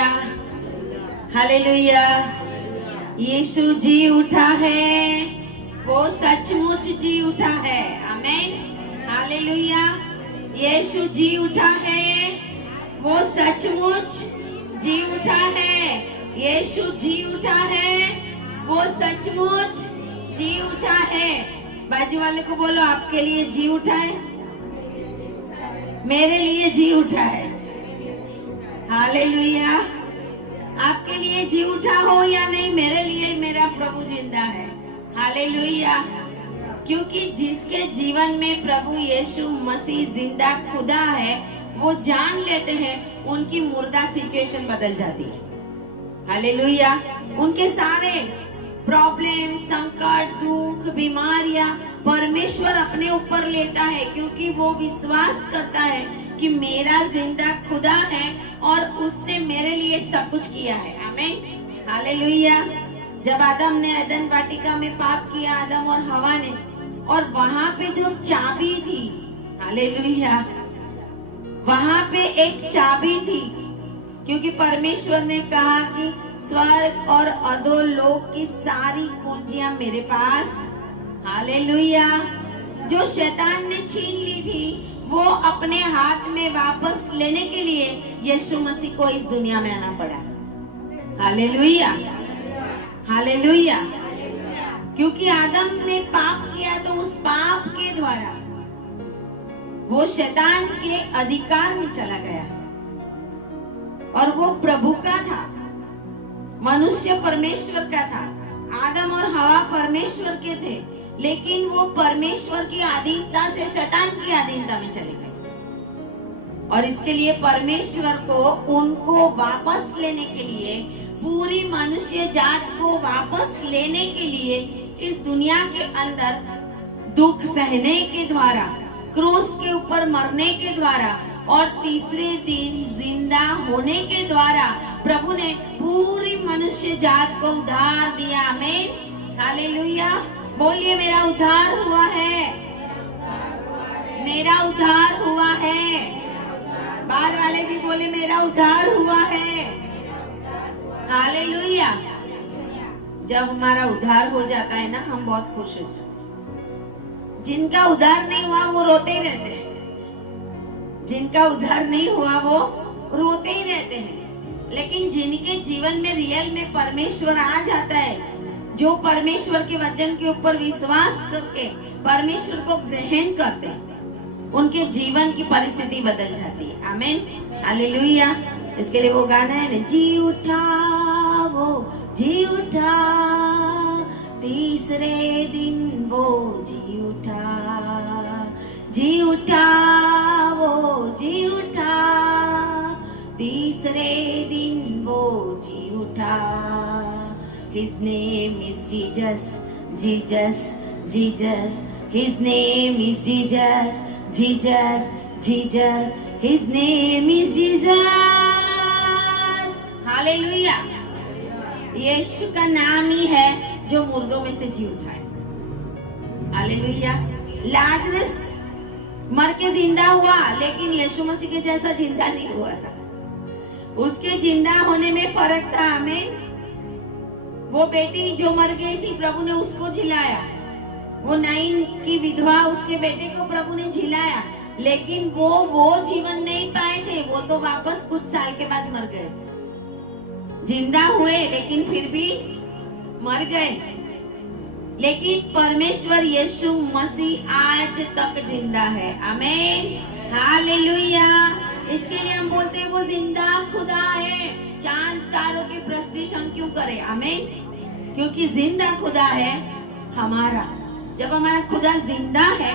Hallelujah, hallelujah. यीशु जी उठा है, वो सचमुच जी उठा है। आमीन, हालेलुया। यीशु जी उठा है, वो सचमुच जी उठा है। यीशु जी उठा है, वो सचमुच जी उठा है। बाजू वाले को बोलो, आपके लिए जी उठा है, मेरे लिए जी उठा है। हालेलुया। आपके लिए जी उठा हो या नहीं, मेरे लिए मेरा प्रभु जिंदा है। हालेलुया। क्योंकि जिसके जीवन में प्रभु यीशु मसीह जिंदा खुदा है, वो जान लेते हैं उनकी मुर्दा सिचुएशन बदल जाती है। हालेलुया। उनके सारे प्रॉब्लम, संकट, दुख, बीमारियां परमेश्वर अपने ऊपर लेता है, क्योंकि वो विश्वास करता है कि मेरा जिंदा खुदा है और उसने मेरे लिए सब कुछ किया है। आमीन, हालेलुया। जब आदम ने एदन वाटिका में पाप किया, आदम और हवा ने, और वहां पे जो चाबी थी, हालेलुया, वहां पे एक चाबी थी, क्योंकि परमेश्वर ने कहा कि स्वर्ग और अधोलोक की सारी कुंजियां मेरे पास। हालेलुया। जो शैतान ने छीन ली थी, वो अपने हाथ में वापस लेने के लिए यीशु मसीह को इस दुनिया में आना पड़ा। Hallelujah, hallelujah. क्योंकि आदम ने पाप किया, तो उस पाप के द्वारा वो शैतान के अधिकार में चला गया, और वो प्रभु का था, मनुष्य परमेश्वर का था। आदम और हवा परमेश्वर के थे, लेकिन वो परमेश्वर की अधीनता से शैतान की अधीनता में चले गए। और इसके लिए परमेश्वर को उनको वापस लेने के लिए, पूरी मनुष्य जात को वापस लेने के लिए इस दुनिया के अंदर दुख सहने के द्वारा, क्रूस के ऊपर मरने के द्वारा और तीसरे दिन जिंदा होने के द्वारा प्रभु ने पूरी मनुष्य जात को उद्धार दिया। आमीन, हालेलुया। बोलिए, मेरा उद्धार हुआ है, मेरा उद्धार हुआ है। बाहर वाले भी बोले, मेरा उद्धार हुआ है। हालेलुया। जब हमारा उद्धार हो जाता है ना, हम बहुत खुश हो जाते हैं। जिनका उद्धार नहीं हुआ वो रोते ही रहते हैं, जिनका उद्धार नहीं हुआ वो रोते ही रहते हैं। लेकिन जिनके जीवन में रियल में परमेश्वर आ जाता है, जो परमेश्वर के वचन के ऊपर विश्वास करके परमेश्वर को ग्रहण करते हैं, उनके जीवन की परिस्थिति बदल जाती है। आमीन, हालेलुया। इसके लिए वो गाना है ना, जी उठा वो जी उठा, तीसरे दिन वो जी उठा, जी उठा वो जी उठा, तीसरे दिन वो जी उठा। His name is Jesus, Jesus, Jesus. His name is Jesus, Jesus, Jesus. His name is Jesus. Hallelujah. यीशु का नाम ही है जो मुर्दों में से जी उठा है। हालेलुया। लाजरस मर के जिंदा हुआ, लेकिन यीशु मसीह के जैसा जिंदा नहीं हुआ था। उसके जिंदा होने में फर्क था। आमीन। वो बेटी जो मर गई थी, प्रभु ने उसको झिलाया। वो नाइन की विधवा, उसके बेटे को प्रभु ने झिलाया, लेकिन वो जीवन नहीं पाए थे। वो तो वापस कुछ साल के बाद मर गए। जिंदा हुए, लेकिन फिर भी मर गए। लेकिन परमेश्वर यीशु मसीह आज तक जिंदा है। आमीन, हालेलुया। इसके लिए हम बोलते हैं वो जिंदा खुदा है। चांद तारों की प्रस्तुति हम क्यों करें? आमीन, क्योंकि जिंदा खुदा है हमारा। जब हमारा खुदा जिंदा है,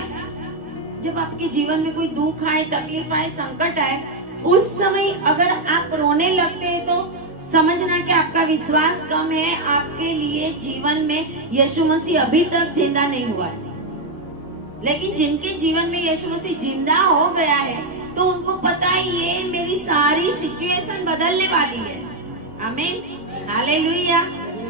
जब आपके जीवन में कोई दुख आए, तकलीफ आए, संकट आए, उस समय अगर आप रोने लगते हैं तो समझना कि आपका विश्वास कम है। आपके लिए जीवन में यीशु मसीह अभी तक जिंदा नहीं हुआ है। लेकिन जिनके जीवन में यीशु मसीह जिंदा हो गया है, तो उनको पता है ये मेरी सारी सिचुएशन बदलने वाली है। आमीन, हालेलुया।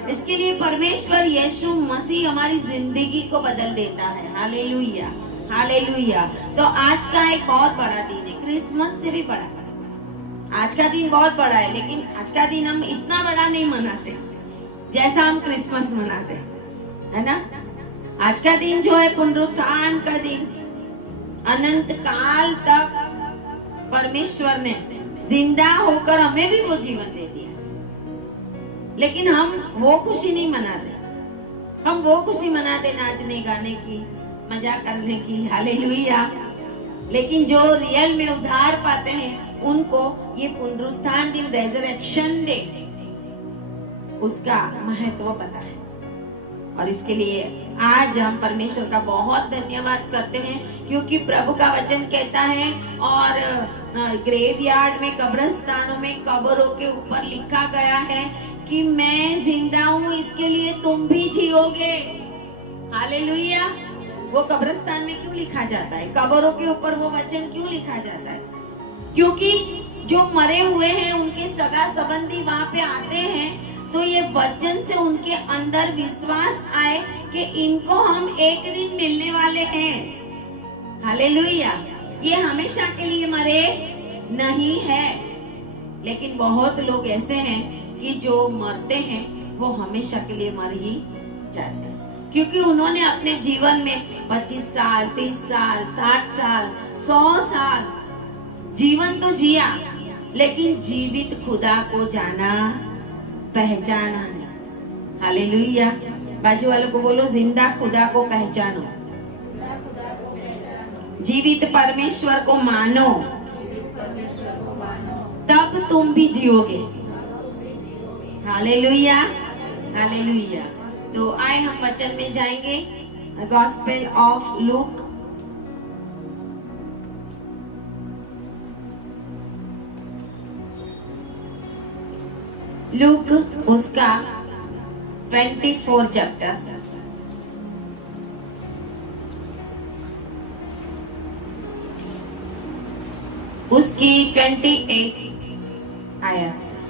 इसके लिए परमेश्वर यीशु मसीह हमारी जिंदगी को बदल देता है। Hallelujah, hallelujah. तो आज का एक बहुत बड़ा दिन है, क्रिसमस से भी बड़ा। आज का दिन बहुत बड़ा है, लेकिन आज का दिन हम इतना बड़ा नहीं मनाते जैसा हम क्रिसमस मनाते, है ना। आज का दिन जो है पुनरुत्थान का दिन, अनंत काल तक परमेश्वर ने जिंदा होकर हमें भी वो जीवन दे दिया, लेकिन हम वो खुशी नहीं मनाते। हम वो खुशी मनाते नाचने गाने की, मजा करने की, हालेलुया। लेकिन जो रियल में उद्धार पाते हैं उनको ये पुनरुत्थान दिन, रेजरेक्शन डे, उसका महत्व पता है। और इसके लिए आज हम परमेश्वर का बहुत धन्यवाद करते हैं, क्योंकि प्रभु का वचन कहता है, और ग्रेवयार्ड में, कब्रिस्तानों में, कब्रों के ऊपर लिखा गया है कि मैं जिंदा हूँ, इसके लिए तुम भी जियोगे। हालेलुया। वो कब्रिस्तान में क्यों लिखा जाता है, कब्रों के ऊपर वो वचन क्यों लिखा जाता है? क्योंकि जो मरे हुए हैं उनके सगा संबंधी वहां पे आते हैं, तो ये वचन से उनके अंदर विश्वास आए कि इनको हम एक दिन मिलने वाले हैं। हालेलुया। ये हमेशा के लिए मरे नहीं है, लेकिन बहुत लोग ऐसे हैं कि जो मरते हैं वो हमेशा के लिए मर ही जाते हैं, क्योंकि उन्होंने अपने जीवन में 25 साल, 30 साल, 60 साल, 100 साल जीवन तो जिया, लेकिन जीवित खुदा को जाना, पहचाना नहीं। हालेलुया। बाजू वालों को बोलो, जिंदा खुदा को पहचानो, जीवित परमेश्वर को मानो, तब तुम भी जियोगे। Hallelujah, hallelujah. तो आए हम वचन में जाएंगे। गॉस्पेल ऑफ लूक, लूक उसका 24 चैप्टर, उसकी 28 आयत से।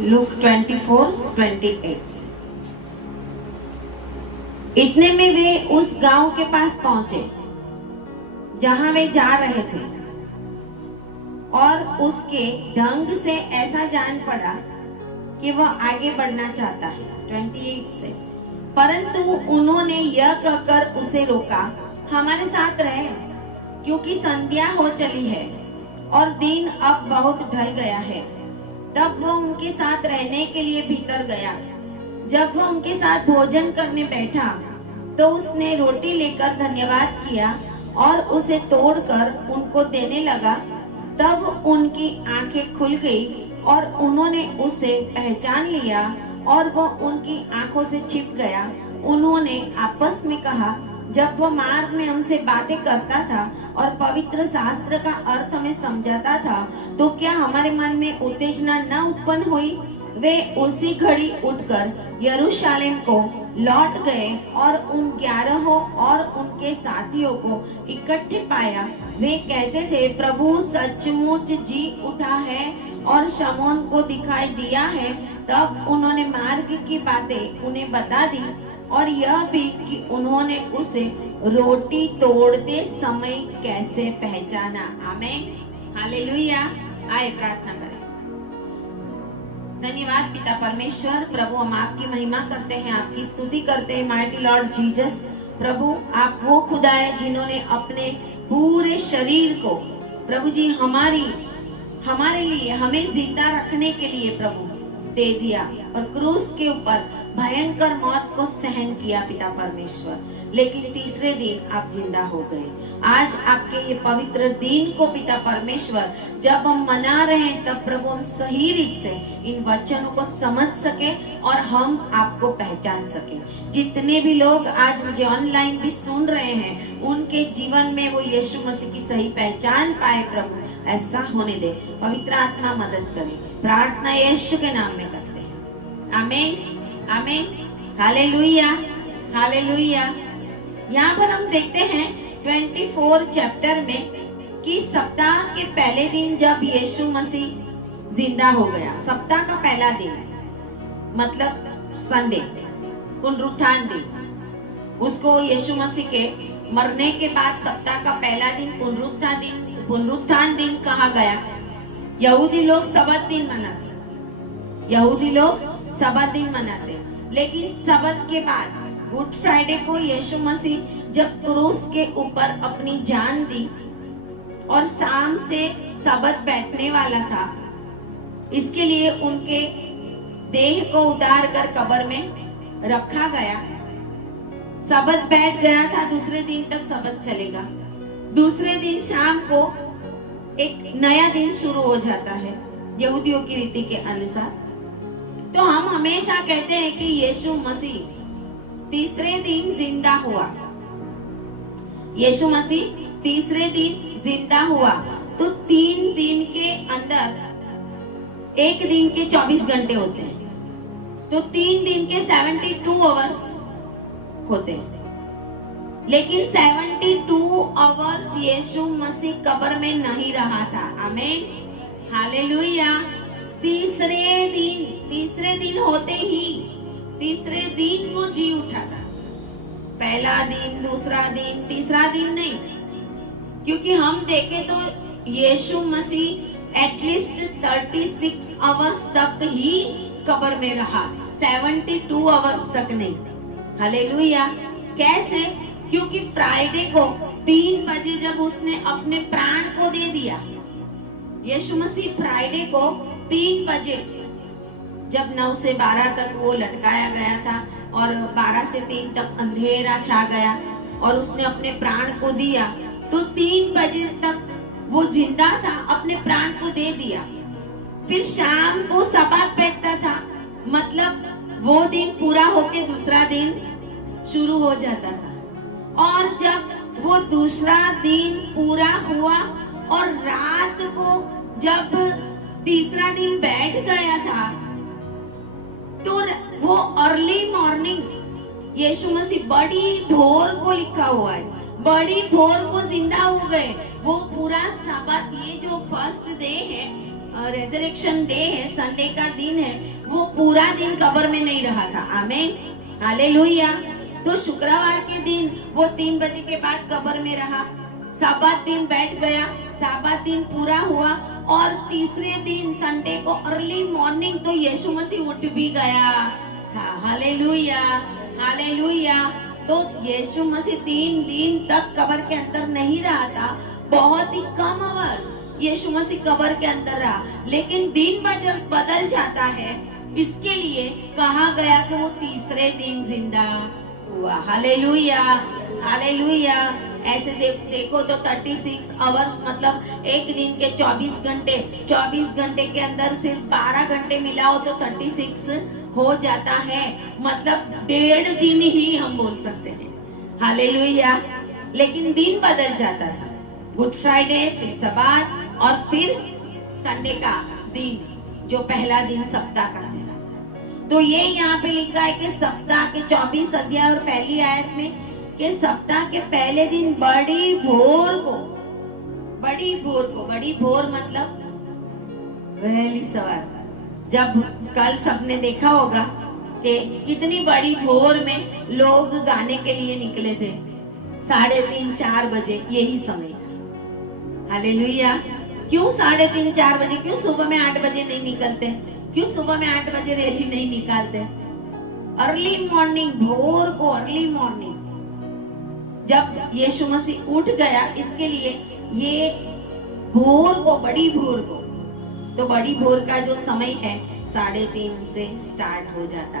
लूक 24:28 से। इतने में वे उस गांव के पास पहुंचे जहां वे जा रहे थे, और उसके ढंग से ऐसा जान पड़ा कि वह आगे बढ़ना चाहता है। 28 से। परंतु उन्होंने यह कहकर उसे रोका, हमारे साथ रहे, क्योंकि संध्या हो चली है और दिन अब बहुत ढल गया है। तब वह उनके साथ रहने के लिए भीतर गया। जब वह उनके साथ भोजन करने बैठा, तो उसने रोटी लेकर धन्यवाद किया और उसे तोड़कर उनको देने लगा। तब उनकी आंखें खुल गई और उन्होंने उसे पहचान लिया, और वह उनकी आंखों से छिप गया। उन्होंने आपस में कहा, जब वह मार्ग में हमसे बातें करता था और पवित्र शास्त्र का अर्थ हमें समझाता था, तो क्या हमारे मन में उत्तेजना न उत्पन्न हुई? वे उसी घड़ी उठकर यरूशलेम को लौट गए और उन 11 और उनके साथियों को इकट्ठे पाया। वे कहते थे, प्रभु सचमुच जी उठा है और शमौन को दिखाई दिया है। तब उन्होंने मार्ग की बातें उन्हें बता दी, और यह भी कि उन्होंने उसे रोटी तोड़ते समय कैसे पहचाना। आमीन, हालेलुया। आए प्रार्थना करें। धन्यवाद पिता परमेश्वर, प्रभु हम आपकी महिमा करते हैं, आपकी स्तुति करते हैं। माइटी लॉर्ड जीसस, प्रभु आप वो खुदा है जिन्होंने अपने पूरे शरीर को प्रभु जी हमारे लिए, हमें जिंदा रखने के लिए प्रभु दे दिया, और क्रूस के ऊपर भयंकर मौत को सहन किया पिता परमेश्वर। लेकिन तीसरे दिन आप जिंदा हो गए। आज आपके ये पवित्र दिन को पिता परमेश्वर जब हम मना रहे हैं, तब प्रभु हम सही रीत से इन वचनों को समझ सके और हम आपको पहचान सके। जितने भी लोग आज मुझे ऑनलाइन भी सुन रहे हैं, उनके जीवन में वो यीशु मसीह की सही पहचान पाए। प्रभु ऐसा होने दे, पवित्र आत्मा मदद करे। प्रार्थना यीशु के नाम में करते हैं, आमीन, आमीन, हालेलुया, हालेलुया। यहाँ पर हम देखते हैं 24 चैप्टर में कि सप्ताह के पहले दिन जब यीशु मसीह जिंदा हो गया, सप्ताह का पहला दिन मतलब संडे, पुनरुत्थान दिन, उसको यीशु मसीह के मरने के बाद सप्ताह का पहला दिन पुनरुत्थान दिन कहा गया। यहूदी लोग सबत दिन मनाते, यहूदी लोग सबत दिन मनाते, लेकिन सबत के बाद गुड फ्राइडे को यीशु मसीह जब क्रूस के ऊपर अपनी जान दी और शाम से सबत बैठने वाला था, इसके लिए उनके देह को उतार कर कब्र में रखा गया। सबत बैठ गया था, दूसरे दिन तक सबत चलेगा, दूसरे दिन शाम को एक नया दिन शुरू हो जाता है यहूदियों की रीति के अनुसार। तो हम हमेशा कहते हैं कि यीशु मसीह तीसरे दिन जिंदा हुआ, यीशु मसीह तीसरे दिन जिंदा हुआ। तो 3 दिन के अंदर एक दिन के 24 घंटे होते हैं, तो 3 दिन के 72 आवर्स होते हैं। लेकिन 72 आवर्स यीशु मसीह कब्र में नहीं रहा था। आमीन, हालेलुया। तीसरे दिन होते ही तीसरे दिन वो जी उठा था। पहला दिन, दूसरा दिन, तीसरा दिन नहीं, क्योंकि हम देखें तो यीशु मसीह एटलीस्ट 36 आवर्स तक ही कब्र में रहा, 72 आवर्स तक नहीं। हालेलुया। कैसे? क्योंकि फ्राइडे को 3 बजे जब उसने अपने प्राण को दे दिया, यीशु मसीह फ्राइडे को 3 बजे जब 9 से 12 तक वो लटकाया गया था और 12 से 3 तक अंधेरा छा गया और उसने अपने प्राण को दिया, तो 3 बजे तक वो जिंदा था, अपने प्राण को दे दिया। फिर शाम को सबत बैठता था, मतलब वो दिन पूरा होके दूसरा दिन शुरू हो जाता था। और जब वो दूसरा दिन पूरा हुआ और रात को जब तीसरा दिन बैठ गया था, तो वो अर्ली मॉर्निंग यीशु मसीह बड़ी भोर को लिखा हुआ है, बड़ी भोर को जिंदा हो गए। वो पूरा सबत, ये जो फर्स्ट डे है, रेजरेक्शन डे है, संडे का दिन है, वो पूरा दिन कब्र में नहीं रहा था। आमीन, हालेलुया। तो शुक्रवार के दिन वो 3 बजे के बाद कब्र में रहा, सबत दिन बैठ गया, सबत दिन पूरा हुआ और तीसरे दिन संडे को अर्ली मॉर्निंग तो यीशु मसीह उठ भी गया था। Hallelujah, hallelujah. तो यीशु मसीह 3 दिन तक कब्र के अंदर नहीं रहा था, बहुत ही कम आवर्स यीशु मसीह कब्र के अंदर रहा, लेकिन दिन बदल जाता है, इसके लिए कहा गया कि वो तीसरे दिन जिंदा हुआ। Hallelujah, hallelujah. ऐसे देखो तो 36 आवर्स मतलब एक दिन के 24 घंटे, 24 घंटे के अंदर सिर्फ 12 घंटे मिला हो तो 36 हो जाता है, मतलब 1.5 दिन ही हम बोल सकते हैं। हालेलुया। लेकिन दिन बदल जाता था, गुड फ्राइडे, फिर सबत और फिर संडे का दिन, जो पहला दिन सप्ताह का दिन। तो ये यहाँ पे लिखा है कि सप्ताह के 24 अध्याय और पहली आयत में कि सप्ताह के पहले दिन बड़ी भोर को, बड़ी भोर मतलब पहली सवार, जब कल सबने देखा होगा कि कितनी बड़ी भोर में लोग गाने के लिए निकले थे, 3:30-4 बजे यही समय था। हालेलुया। क्यों 3:30-4 बजे? क्यों सुबह में 8 बजे नहीं निकलते? क्यों सुबह में 8 बजे रैली नहीं निकालते? अर्ली मॉर्निंग, भोर को अर्ली मॉर्निंग जब यीशु मसीह उठ गया, इसके लिए ये भोर को, बड़ी भोर को, तो बड़ी भोर का जो समय है 3:30 से स्टार्ट हो जाता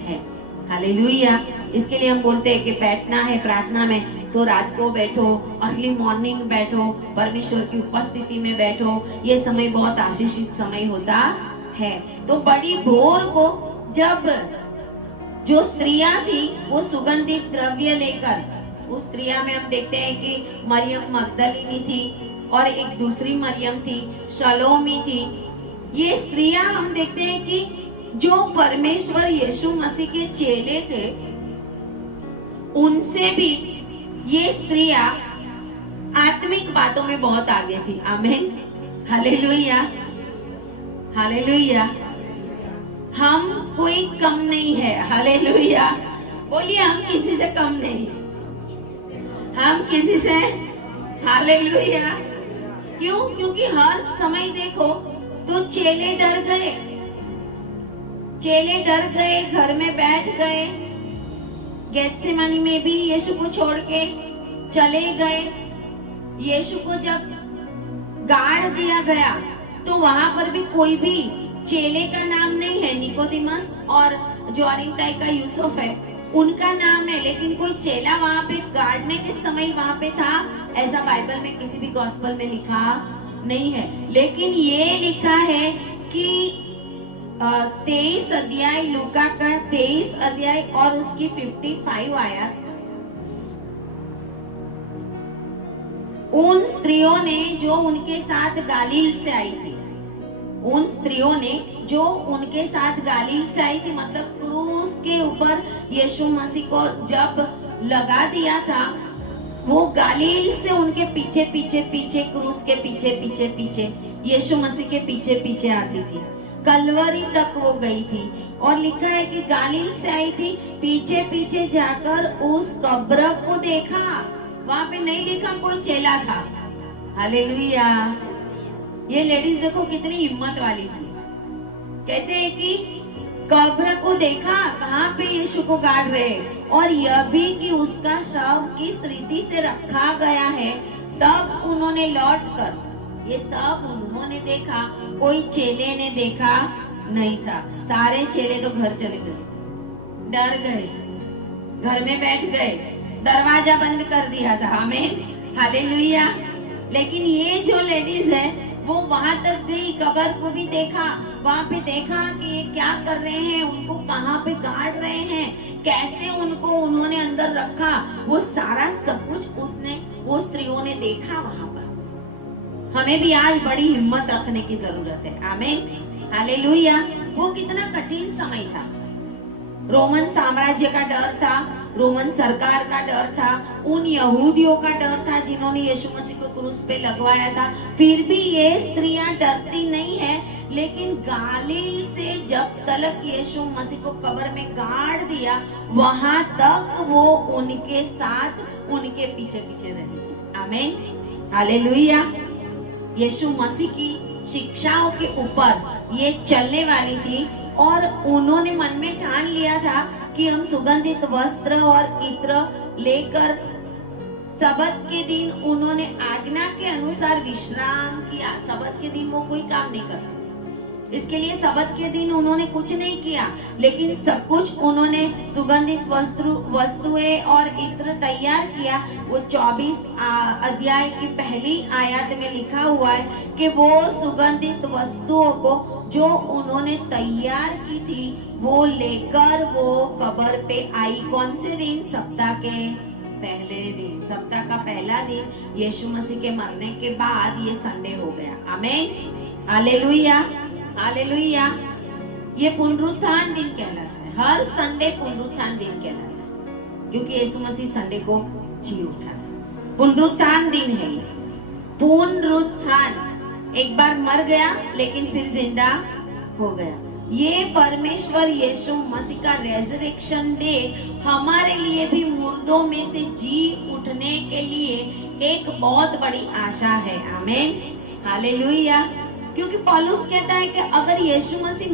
है। हालेलुया। इसके लिए हम बोलते हैं कि बैठना है प्रार्थना में तो रात को बैठो, अर्ली मॉर्निंग बैठो, परमेश्वर की उपस्थिति में बैठो, ये समय बहुत आशीषित समय होता है। तो बड़ी भोर को जब जो स्त्रियां थी वो सुगंधित द्रव्य लेकर, उस स्त्रियां में हम देखते हैं कि मरियम मगदलिनी थी और एक दूसरी मरियम थी, शलोमी थी। ये स्त्रियां हम देखते हैं कि जो परमेश्वर यीशु मसीह के चेले थे, उनसे भी ये स्त्रियां आत्मिक बातों में बहुत आगे थी। आमीन, हालेलुया, हालेलुया। हम कोई कम नहीं है। हालेलुया। बोलिए, हम किसी से कम नहीं है, हम किसी से, हालेलुया, क्यों? क्योंकि हर समय देखो तो चेले डर गए, चेले डर गए, घर में बैठ गए। गेत्सेमानी में भी यीशु को छोड़ के चले गए। यीशु को जब गाड़ दिया गया तो वहां पर भी कोई भी चेले का नाम नहीं है। निकोदिमस और जो अरिमताई का यूसुफ है उनका नाम है, लेकिन कोई चेला वहां पे गाड़ने के समय वहां पे था ऐसा बाइबल में किसी भी गॉस्पेल में लिखा नहीं है। लेकिन ये लिखा है कि 23 अध्याय, लूका का 23 अध्याय और उसकी 55 आयत, उन स्त्रियों ने जो उनके साथ गालील से आई थी, उन स्त्रियों ने जो उनके साथ गालील से आई थी, मतलब क्रूस के ऊपर यीशु मसीह को जब लगा दिया था, वो गालील से उनके पीछे पीछे पीछे, क्रूस के पीछे पीछे पीछे, यीशु मसीह के पीछे पीछे आती थी। कलवरी तक वो गई थी और लिखा है कि गालील से आई थी, पीछे पीछे जाकर उस कब्र को देखा। वहां पे नहीं लिखा कोई चेला था। हालेलुया। ये लेडीज देखो कितनी हिम्मत वाली थी। कहते हैं कि कब्र को देखा, कहाँ पे यीशु को गाड़ रहे, और यह भी कि उसका शव किस रीति से रखा गया है। तब उन्होंने लौट कर, ये सब उन्होंने देखा, कोई चेले ने देखा नहीं था। सारे चेले तो घर चले गए, डर गए, घर में बैठ गए, दरवाजा बंद कर दिया था। आमीन, हालेलुया। लेकिन ये जो लेडीज है वो वहां तक गई, कब्र को भी देखा, वहां पे देखा कि ये क्या कर रहे हैं, उनको कहाँ पे गाड़ रहे हैं, कैसे उनको उन्होंने अंदर रखा, वो सारा सब कुछ उसने, वो स्त्रियों ने देखा वहां पर। हमें भी आज बड़ी हिम्मत रखने की जरूरत है। आमीन, हालेलुया। वो कितना कठिन समय था। रोमन साम्राज्य का डर था, रोमन सरकार का डर था, उन यहूदियों का डर था जिन्होंने यीशु मसीह को क्रूस पे लगवाया था। फिर भी ये स्त्रियां डरती नहीं है, लेकिन गालील से जब तक यीशु मसीह को कब्र में गाड़ दिया, वहां तक वो उनके साथ, उनके पीछे पीछे रही थी। आमीन, हालेलुया। यीशु मसीह की शिक्षाओं के ऊपर ये चलने वाली थी और उन्होंने मन में ठान लिया था कि हम सुगंधित वस्त्र और इत्र लेकर सबत के दिन उन्होंने आज्ञा के अनुसार विश्राम किया। सबत के दिन वो कोई काम नहीं करते, इसके लिए सबत के दिन उन्होंने कुछ नहीं किया, लेकिन सब कुछ उन्होंने सुगंधित वस्तुएं और इत्र तैयार किया। वो 24 अध्याय की पहली आयत में लिखा हुआ है कि वो सुगंधित वस्तुओं को जो उन्होंने तैयार की थी वो लेकर वो कब्र पे आई। कौन से दिन? सप्ताह के पहले दिन। सप्ताह का पहला दिन यीशु मसीह के मरने के बाद ये संडे हो गया। आमीन, हालेलुया, हालेलुया। ये पुनरुत्थान दिन कहलाता है। हर संडे पुनरुत्थान दिन कहलाता है, क्योंकि यीशु मसीह संडे को जी उठा था। पुनरुत्थान दिन है ये। पुनरुत्थान, एक बार मर गया लेकिन फिर जिंदा हो गया। ये परमेश्वर यीशु मसीह का रेजरेक्शन डे हमारे लिए भी मुर्दों में से जी उठने के लिए एक बहुत बड़ी आशा है। आमीन, हालेलुया। क्योंकि पौलुस कहता है कि अगर यीशु मसीह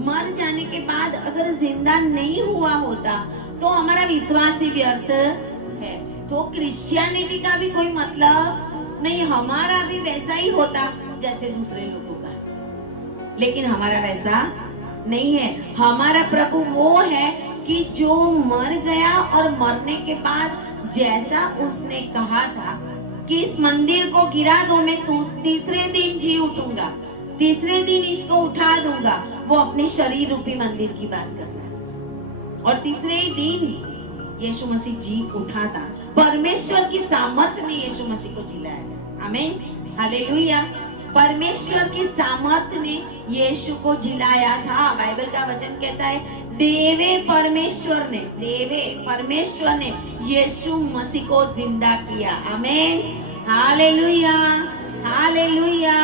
मर जाने के बाद अगर जिंदा नहीं हुआ होता तो हमारा विश्वास ही व्यर्थ है। तो क्रिश्चियनिटी का भी कोई मतलब नहीं, हमारा भी वैसा ही होता जैसे दूसरे लोगों का, लेकिन हमारा वैसा नहीं है। हमारा प्रभु वो है कि जो मर गया और मरने के बाद जैसा उसने कहा था कि इस मंदिर को गिरा दो, मैं तीसरे दिन जी उठूंगा, तीसरे दिन इसको उठा दूंगा। वो अपने शरीर रूपी मंदिर की बात कर रहा है। और तीसरे दिन यीशु मसीह जी उठा था। परमेश्वर की सामर्थ ने यीशु मसीह को जिलाया। आमीन, हालेलुया। परमेश्वर की सामर्थ ने यीशु को जिलाया था। बाइबल का वचन कहता है देवे परमेश्वर ने यीशु मसीह को जिंदा किया। आमीन, हालेलुया, हालेलुया,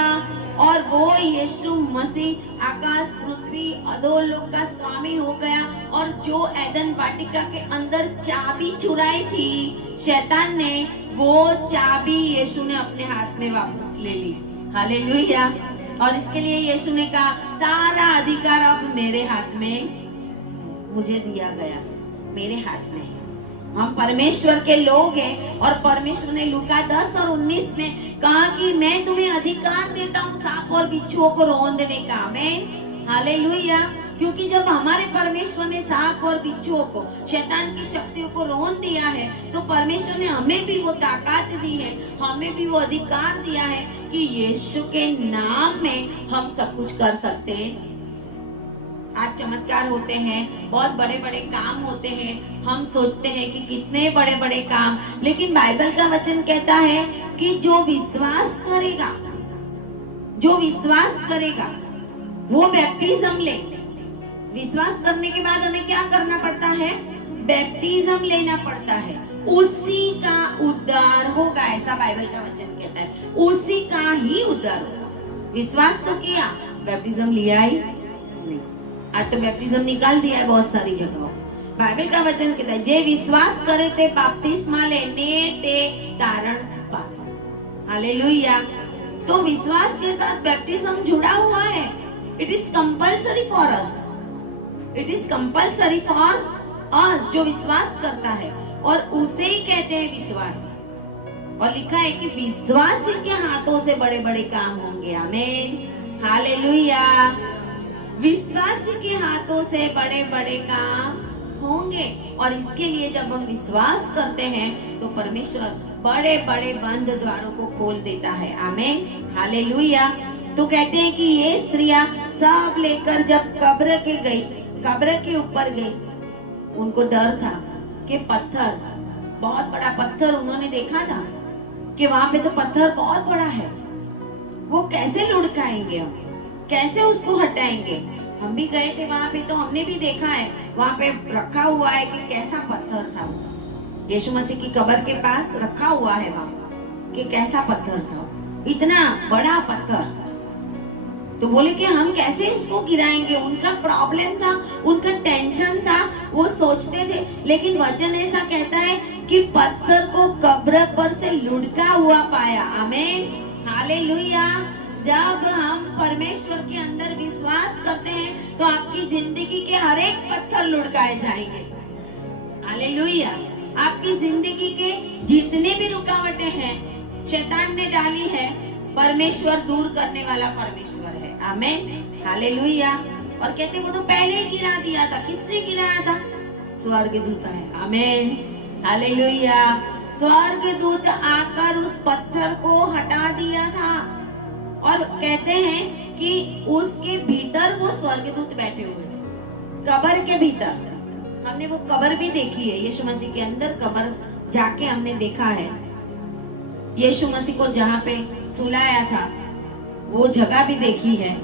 और वो यीशु मसीह आकाश पृथ्वी अधोलोक का स्वामी हो गया। और जो एदन वाटिका के अंदर चाबी चुराई थी शैतान ने, वो चाबी यीशु ने अपने हाथ में वापस ले ली। हालेलुया। और इसके लिए यीशु ने कहा सारा अधिकार अब मेरे हाथ में मुझे दिया गया, मेरे हाथ में। हम परमेश्वर के लोग हैं और परमेश्वर ने लूका 10 और 19 में कहा कि मैं तुम्हें अधिकार देता हूँ सांप और बिच्छुओं को रौंदने का। आमीन, हालेलुया। क्योंकि जब हमारे परमेश्वर ने सांप और बिच्छुओं को, शैतान की शक्तियों को रौंद दिया है, तो परमेश्वर ने हमें भी वो ताकत दी है, हमें भी वो अधिकार दिया है कि यीशु के नाम में हम सब कुछ कर सकते हैं। आज चमत्कार होते हैं, बहुत बड़े बड़े काम होते हैं, हम सोचते हैं कि कितने बड़े बड़े काम, लेकिन बाइबल का वचन कहता है कि जो विश्वास करेगा, जो विश्वास करेगा वो बैप्टिज्म ले। विश्वास करने के बाद हमें क्या करना पड़ता है? बैप्टिज्म लेना पड़ता है, उसी का उद्धार होगा, ऐसा बाइबल का वचन कहता है। उसी का ही उद्धार होगा। विश्वास तो किया, बैप्टिज्म लिया ही नहीं। आज तो बैप्टिज्म निकाल दिया है बहुत सारी जगहों। बाइबल का वचन कहता है जे विश्वास करे ते बपतिस्मा लेने ते तारण पावे। हालेलुया। तो विश्वास के साथ बैप्टिज्म जुड़ा हुआ है। It is compulsory for us, it is compulsory for us. जो विश्वास करता है और उसे ही कहते हैं विश्वासी। और लिखा है कि विश्वासी के हाथों से बड़े बड़े काम होंगे। आमीन, हालेलुया। विश्वासी के हाथों से बड़े बड़े काम होंगे। और इसके लिए जब हम विश्वास करते हैं तो परमेश्वर बड़े बड़े बंद द्वारों को खोल देता है। आमीन, हालेलुया। तो कहते हैं कि ये स्त्रियां सब लेकर जब कब्र के गई, कब्र के ऊपर गई, उनको डर था कि पत्थर, बहुत बड़ा पत्थर उन्होंने देखा था कि वहां पे तो पत्थर बहुत बड़ा है, वो कैसे लुढ़काएंगे, हम कैसे उसको हटाएंगे। हम भी गए थे वहां पे, तो हमने भी देखा है वहां पे रखा हुआ है कि कैसा पत्थर था। यीशु मसीह की कब्र के पास रखा हुआ है वहां कि कैसा पत्थर था, इतना बड़ा पत्थर। तो बोले कि हम कैसे उसको गिराएंगे। उनका प्रॉब्लम था, उनका टेंशन था, वो सोचते थे। लेकिन वचन ऐसा कहता है कि पत्थर को कब्र पर से लुढ़का हुआ पाया। आमीन, हालेलुया। जब हम परमेश्वर के अंदर विश्वास करते हैं तो आपकी जिंदगी के हर एक पत्थर लुढ़काए जाएंगे। हालेलुया। आपकी जिंदगी के जितने भी रुकावटें हैं शैतान ने डाली है, परमेश्वर दूर करने वाला परमेश्वर है। आमीन, हालेलुया। और कहते वो तो पहले ही गिरा दिया था। किसने गिराया था? स्वर्गदूत है। आमीन, हालेलुया। स्वर्गदूत आकर उस पत्थर को हटा दिया था। और कहते हैं कि उसके भीतर वो स्वर्गदूत बैठे हुए थे, कब्र के भीतर। हमने वो कब्र भी देखी है, यीशु मसीह के अंदर कब्र जाके हमने देखा है। यीशु मसीह को जहाँ पे सुलाया था वो जगह भी देखी है।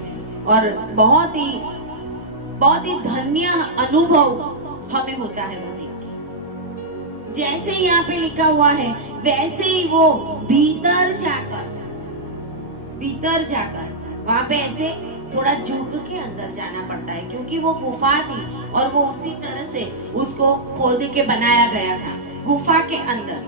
और बहुत ही धन्य अनुभव हमें होता है वो देख के। जैसे यहाँ पे लिखा हुआ है वैसे ही वो भीतर जाकर वहां पे ऐसे थोड़ा झुक के अंदर जाना पड़ता है, क्योंकि वो गुफा थी और वो उसी तरह से उसको खोद के बनाया गया था, गुफा के अंदर।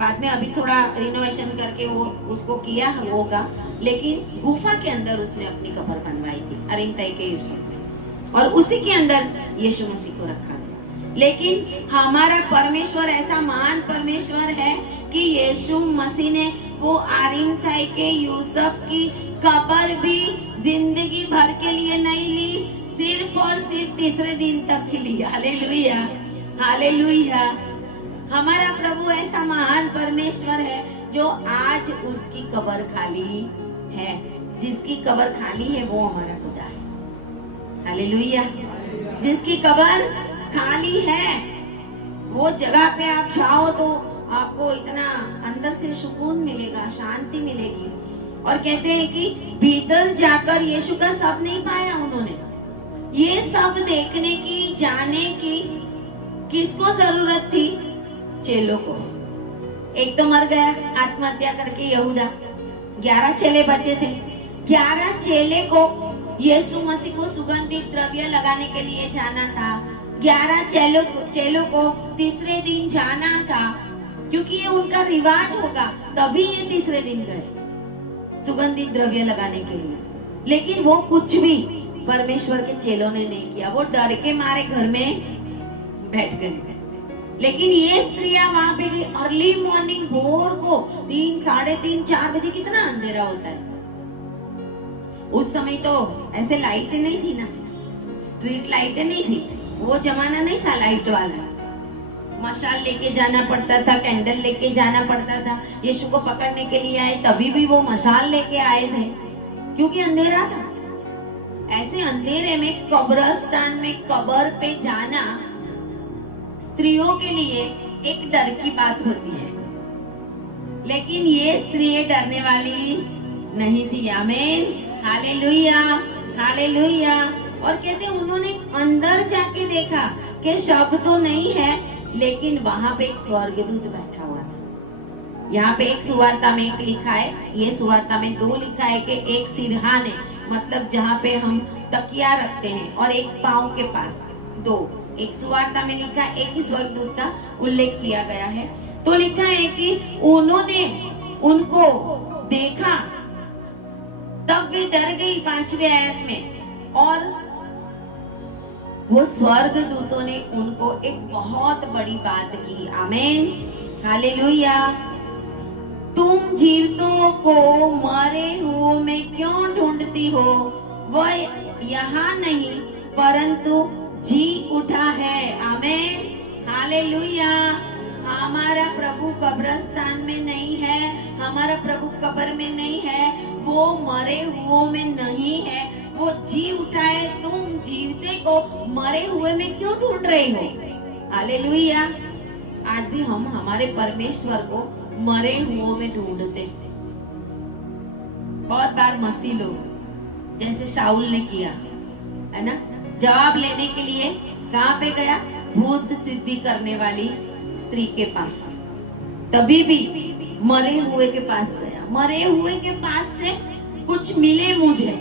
बाद में अभी थोड़ा रिनोवेशन करके वो उसको किया होगा, लेकिन गुफा के अंदर उसने अपनी कब्र बनवाई थी अरिमथई के यूसुफ में, और उसी के अंदर यीशु मसीह को रखा गया। लेकिन हमारा परमेश्वर ऐसा महान परमेश्वर है कि यीशु मसीह ने वो अरिमथई के यूसुफ की कब्र भी जिंदगी भर के लिए नहीं ली, सिर्फ और सिर्फ तीसरे दिन तक ही ली। Hallelujah, hallelujah. हमारा प्रभु ऐसा महान परमेश्वर है जो आज उसकी कब्र खाली है। जिसकी कब्र खाली है वो हमारा खुदा है। हालेलुया। जिसकी कब्र खाली है वो जगह पे आप जाओ तो आपको इतना अंदर से सुकून मिलेगा, शांति मिलेगी। और कहते हैं कि भीतर जाकर यीशु का शव नहीं पाया उन्होंने। ये सब देखने की, जाने की किसको जरूरत थी? चेलों को। एक तो मर गया आत्महत्या करके यहूदा, 11 चेले बचे थे। 11 चेले को यीशु मसीह को सुगंधित द्रव्य लगाने के लिए जाना था। 11 चेलों को तीसरे दिन जाना था, क्योंकि ये उनका रिवाज होगा, तभी ये तीसरे दिन गए सुगंधित द्रव्य लगाने के लिए। लेकिन वो कुछ भी परमेश्वर के चेलों ने नहीं किया, वो डर के मारे घर में बैठ गए। लेकिन ये स्त्रियां वहां पे गई अर्ली मॉर्निंग, भोर को 3, 3:30, 4 बजे, कितना अंधेरा होता है उस समय। तो ऐसे लाइट नहीं थी ना, स्ट्रीट लाइट नहीं थी, वो जमाना नहीं था लाइट वाला। मशाल लेके जाना पड़ता था, कैंडल लेके जाना पड़ता था। यीशु को पकड़ने के लिए आए तभी भी वो मशाल लेके आए थे, क्योंकि अंधेरा था। ऐसे अंधेरे में कब्रिस्तान में कब्र पे जाना स्त्रियों के लिए एक डर की बात होती है, लेकिन ये स्त्रियां डरने वाली नहीं थी। आमीन, हालेलुया, हालेलुया। और कहते उन्होंने अंदर जाके देखा कि शव तो नहीं है, लेकिन वहां पे एक स्वर्गदूत बैठा हुआ था। यहाँ पे एक सुवार्ता में एक लिखा है, ये सुवार्ता में 2 लिखा है कि एक सिरहाने, मतलब जहाँ पे हम तकिया रखते हैं, और एक पाँव के पास 2। एक सुवार्ता में लिखा है, एक ही स्वर्गदूत का उल्लेख किया गया है। तो लिखा है कि उन्होंने उनको देखा, तब वे डर गई 5वें आयत में, और वो स्वर्गदूतों ने उनको एक बहुत बड़ी बात की। आमीन, हालेलुया। तुम जीवितों को मरे हुओं में क्यों ढूंढती हो? वह यहाँ नहीं परंतु जी उठा है। आमीन, हालेलुया। हमारा प्रभु कब्रिस्तान में नहीं है, हमारा प्रभु कब्र में नहीं है, वो मरे हुओं में नहीं है, वो जी उठा है। तुम जीवते को मरे हुए में क्यों ढूंढ रही हो? हालेलुया। आज भी हम हमारे परमेश्वर को मरे हुओं में ढूंढते। बहुत बार मसीह लोग, जैसे शाऊल ने किया है ना, जवाब लेने के लिए कहाँ पे गया? भूत सिद्धि करने वाली स्त्री के पास। तभी भी मरे हुए के पास गया। मरे हुए के पास से कुछ मिले मुझे।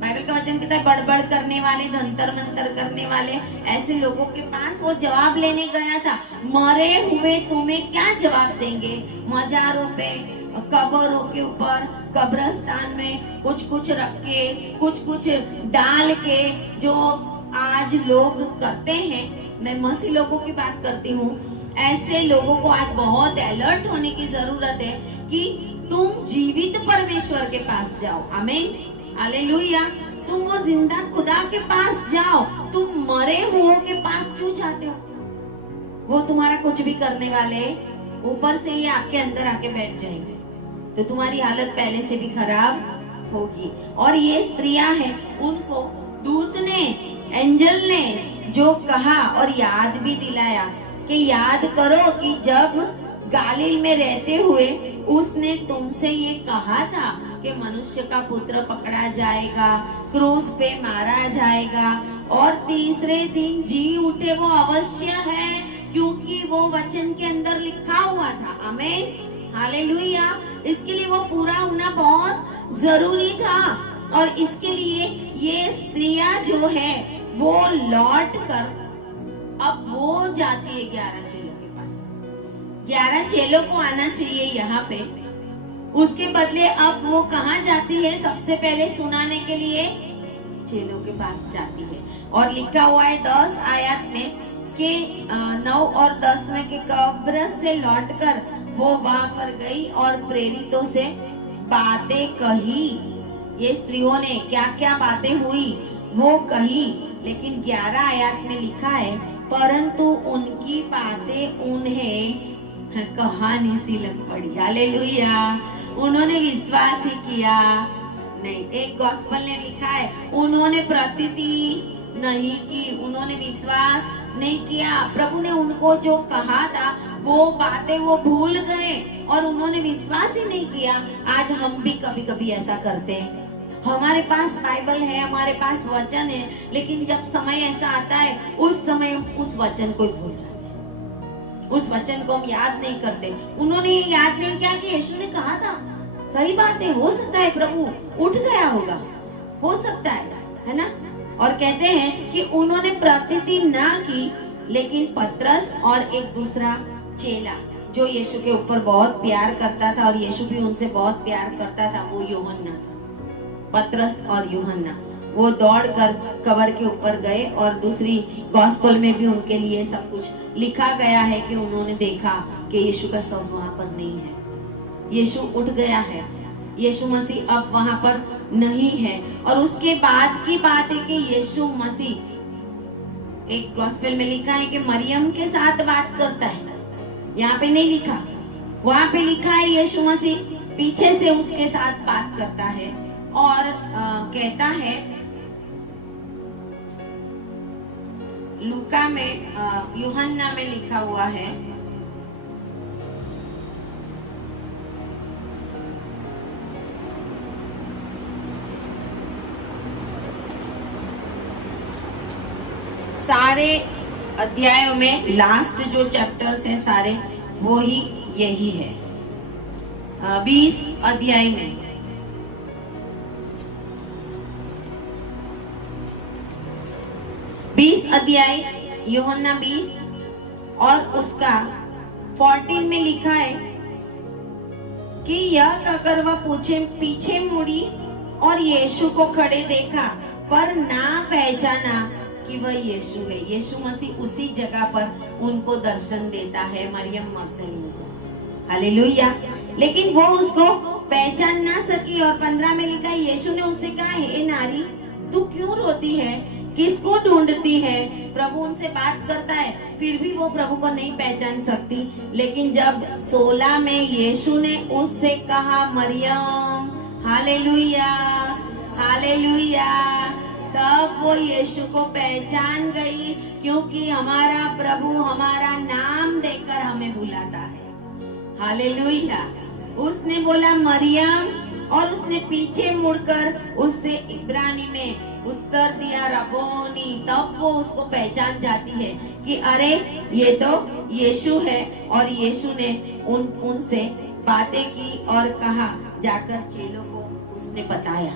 बाइबल का वचन कहता है बड़बड़ करने वाले, धंतर मंतर करने वाले, ऐसे लोगों के पास वो जवाब लेने गया था। मरे हुए तुम्हें क्या जवाब देंगे? मजारों पे, कब्रों के ऊपर, कब्रिस्तान में कुछ रख के, कुछ डाल के, जो आज लोग करते हैं। मैं मसीह लोगों की बात करती हूँ। ऐसे लोगों को आज बहुत अलर्ट होने की जरूरत है कि तुम जीवित परमेश्वर के पास जाओ। आमीन, हालेलुया। तुम वो जिंदा खुदा के पास जाओ। तुम मरे हुओं के पास क्यों जाते हो? वो तुम्हारा कुछ भी करने वाले ऊपर से ही आपके अंदर आके बैठ जाएंगे, तो तुम्हारी हालत पहले से भी खराब होगी। और ये स्त्रियां हैं, उनको दूत ने, एंजल ने जो कहा और याद भी दिलाया कि याद करो कि जब गालिल में रहते हुए उसने तुमसे ये कहा था कि मनुष्य का पुत्र पकड़ा जाएगा, क्रूस पे मारा जाएगा और तीसरे दिन जी उठे। वो अवश्य है, क्योंकि वो वचन के अंदर लिखा हुआ था। आमीन, हालेलुया। इसके लिए वो पूरा होना बहुत जरूरी था। और इसके लिए ये स्त्रियां जो है वो लौट कर अब वो जाती है 11 चेलों के पास। 11 चेलों को आना चाहिए यहाँ पे, उसके बदले अब वो कहाँ जाती है? सबसे पहले सुनाने के लिए चेलों के पास जाती है। और लिखा हुआ है 10 आयत में कि 9 और 10 में कि कब्र से लौटकर वो वहां पर गई और प्रेरितों से बातें कही। ये स्त्रियों ने क्या क्या बातें हुई वो कही। लेकिन 11 आयत में लिखा है परंतु उनकी बातें उन्हें कहानी सी लग पड़ी। हालेलुया। उन्होंने विश्वास ही किया नहीं। एक गॉस्पेल ने लिखा है उन्होंने प्रतीति नहीं की, उन्होंने विश्वास नहीं किया। प्रभु ने उनको जो कहा था वो बातें वो भूल गए और उन्होंने विश्वास ही नहीं किया। आज हम भी कभी कभी ऐसा करते हैं। हमारे पास बाइबल है, हमारे पास वचन है, लेकिन जब समय ऐसा आता है उस समय उस वचन को भूल जाते हैं, उस वचन को हम याद नहीं करते। उन्होंने ये याद नहीं किया कि यीशु ने कहा था सही बात है सकता है प्रभु उठ गया होगा, हो सकता है ना। और कहते हैं कि उन्होंने प्रतिति ना की, लेकिन पतरस और एक दूसरा चेला जो यीशु के ऊपर बहुत प्यार करता था और यीशु भी उनसे बहुत प्यार करता था, वो यूहन्ना था। पतरस और यूहन्ना वो दौड़कर कब्र के ऊपर गए, और दूसरी गॉस्पेल में भी उनके लिए सब कुछ लिखा गया है कि उन्होंने देखा कि यीशु का शव वहां पर नहीं है, यीशु उठ गया है, यीशु मसीह अब वहां पर नहीं है। और उसके बाद की बात है कि यीशु मसीह, एक गॉस्पेल में लिखा है कि मरियम के साथ बात करता है, यहाँ पे नहीं लिखा, वहां पे लिखा है यीशु मसीह पीछे से उसके साथ बात करता है और कहता है, लूका में यूहन्ना में लिखा हुआ है, सारे अध्यायों में लास्ट जो चैप्टर्स है सारे वो ही यही है। 20 अध्याय में 20 अध्याय यूहन्ना 20 और उसका 14 में लिखा है कि यह कहकर वह पीछे मुड़ी और यीशु को खड़े देखा, पर ना पहचाना कि वह यीशु है। यीशु मसीह उसी जगह पर उनको दर्शन देता है, मरियम मगदलीनी को। हालेलुया। लेकिन वो उसको पहचान ना सकी। और 15 में लिखा, यीशु ने उससे कहा, हे नारी, तू क्यों रोती है, किसको ढूंढती है? प्रभु उनसे बात करता है, फिर भी वो प्रभु को नहीं पहचान सकती। लेकिन जब 16 में यीशु ने उससे कहा, मरियम, हालेलुया हालेलुया, तब वो यीशु को पहचान गई, क्योंकि हमारा प्रभु हमारा नाम देकर हमें बुलाता है। हालेलुया। उसने बोला मरियम, और उसने पीछे मुड़कर उससे इब्रानी में उत्तर दिया, रबोनी। तब वो उसको पहचान जाती है कि अरे ये तो यीशु है। और यीशु ने उनसे बातें की और कहा, जाकर चेलों को उसने बताया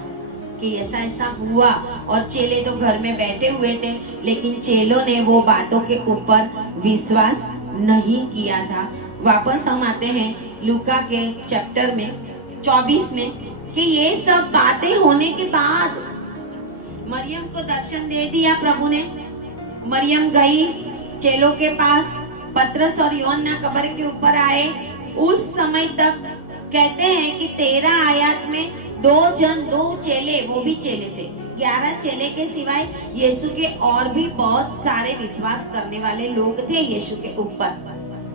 कि ऐसा ऐसा हुआ। और चेले तो घर में बैठे हुए थे, लेकिन चेलों ने वो बातों के ऊपर विश्वास नहीं किया था। वापस हम आते हैं लूका के चैप्टर में 24 में कि ये सब बातें होने के बाद मरियम को दर्शन दे दिया प्रभु ने। मरियम गई चेलों के पास, पतरस और यूहन्ना कब्र के ऊपर आए। उस समय तक कहते हैं कि 13 आयत में 2 चेले, वो भी चेले थे, 11 चेले के सिवाय यीशु के और भी बहुत सारे विश्वास करने वाले लोग थे यीशु के ऊपर।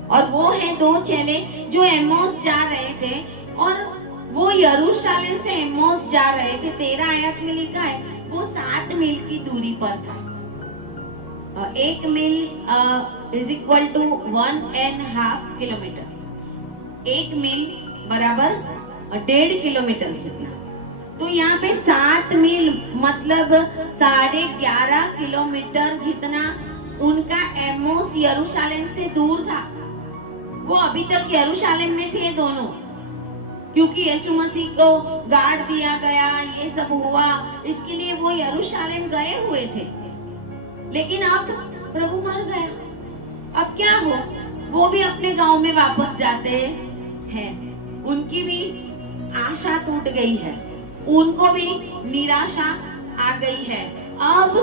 और वो है 2 चेले जो एमोस जा रहे थे, और वो यरूशलेम से एमोस जा रहे थे। 13 आयत में लिखा है वो 7 मील की दूरी पर था। 1 mile is equal to 1.5 kilometre. 1 मील बराबर 1.5 किलोमीटर जितना। तो यहाँ पे 7 मील मतलब 11.5 किलोमीटर जितना उनका एमोस यरूशलेम से दूर था। वो अभी तक यरूशलेम में थे दोनों, क्योंकि यीशु मसीह को गाड़ दिया गया, ये सब हुआ, इसके लिए वो यरूशलेम गए हुए थे। लेकिन अब प्रभु मर गया, अब क्या हो? वो भी अपने गांव में वापस जाते हैं। उनकी भी आशा टूट गई है, उनको भी निराशा आ गई है। अब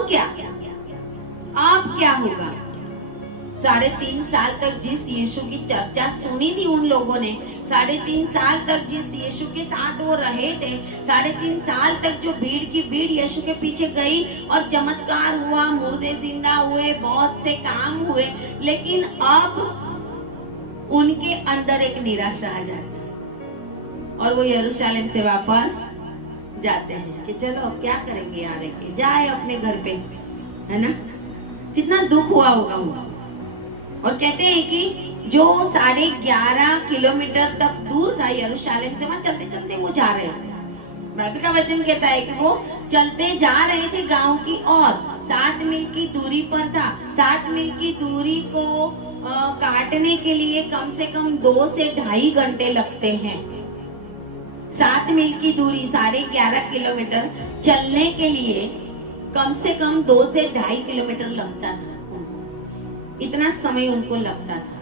क्या होगा? 3.5 साल तक जिस यीशु की चर्चा सुनी थी उन लोगों ने, 3.5 साल तक जिस यीशु के साथ वो रहे थे, 3.5 साल तक जो भीड़ की भीड़ यीशु के पीछे गई और चमत्कार हुआ, मुर्दे जिंदा हुए, बहुत से काम हुए, लेकिन अब उनके अंदर एक निराशा आ जाती है और वो यरूशलेम से वापस जाते हैं कि चलो अब क्या करेंगे, यार के जाए अपने घर पे, है ना? कितना दुख हुआ होगा वो। और कहते हैं कि जो 11.5 किलोमीटर तक दूर था यरूशलेम से, वहां चलते चलते वो जा रहे थे। बाइबल का वचन कहता है कि वो चलते जा रहे थे गांव की ओर। 7 मील की दूरी पर था। 7 मील की दूरी को काटने के लिए कम से कम 2 से 2.5 घंटे लगते हैं। 7 मील की दूरी 11.5 किलोमीटर चलने के लिए कम से कम 2 से 2.5 किलोमीटर लगता था उनको। इतना समय उनको लगता था।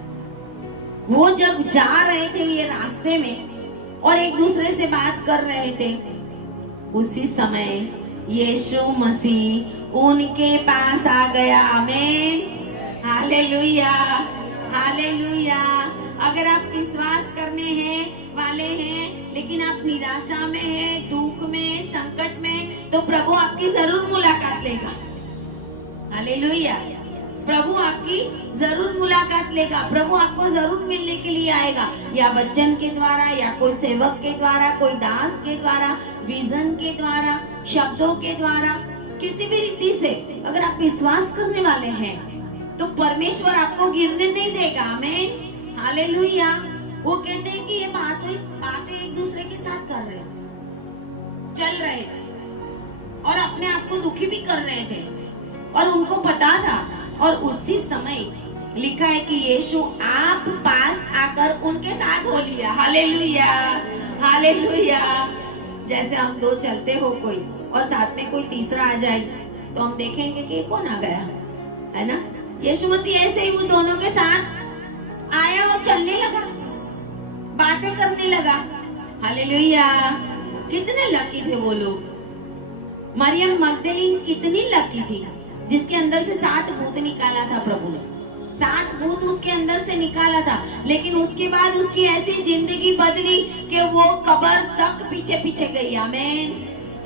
वो जब जा रहे थे ये रास्ते में और एक दूसरे से बात कर रहे थे, उसी समय यीशु मसीह उनके पास आ गया। आमीन, हालेलुया, हालेलुया। अगर आप विश्वास करने हैं वाले हैं लेकिन आप निराशा में हैं, दुख में, संकट में, तो प्रभु आपकी जरूर मुलाकात लेगा। हालेलुया। प्रभु आपकी जरूर मुलाकात लेगा। प्रभु आपको जरूर मिलने के लिए आएगा, या वचन के द्वारा, या कोई सेवक के द्वारा, कोई दास के द्वारा, विजन के द्वारा, शब्दों के द्वारा, किसी भी रीति से अगर आप विश्वास करने वाले हैं तो परमेश्वर आपको गिरने नहीं देगा। आमीन, हालेलुया। वो कहते हैं कि ये बातें एक दूसरे के साथ कर रहे थे, चल रहे थे और अपने आप को दुखी भी कर रहे थे और उनको पता था। और उसी समय लिखा है कि यीशु आप पास आकर उनके साथ हो लिया। Hallelujah, hallelujah. जैसे हम दो चलते हो कोई और साथ में कोई तीसरा आ जाए तो हम देखेंगे कि कौन आ गया, है ना। यीशु मसीह ऐसे ही वो दोनों के साथ आया और चलने लगा, बातें करने लगा। हालेलुया। कितने लकी थे वो लोग। मरियम मगदलीन कितनी लकी थी जिसके अंदर से 7 भूत निकाला था प्रभु ने। 7 भूत उसके अंदर से निकाला था, लेकिन उसके बाद उसकी ऐसी जिंदगी बदली कि वो कब्र तक पीछे पीछे गई। आमीन,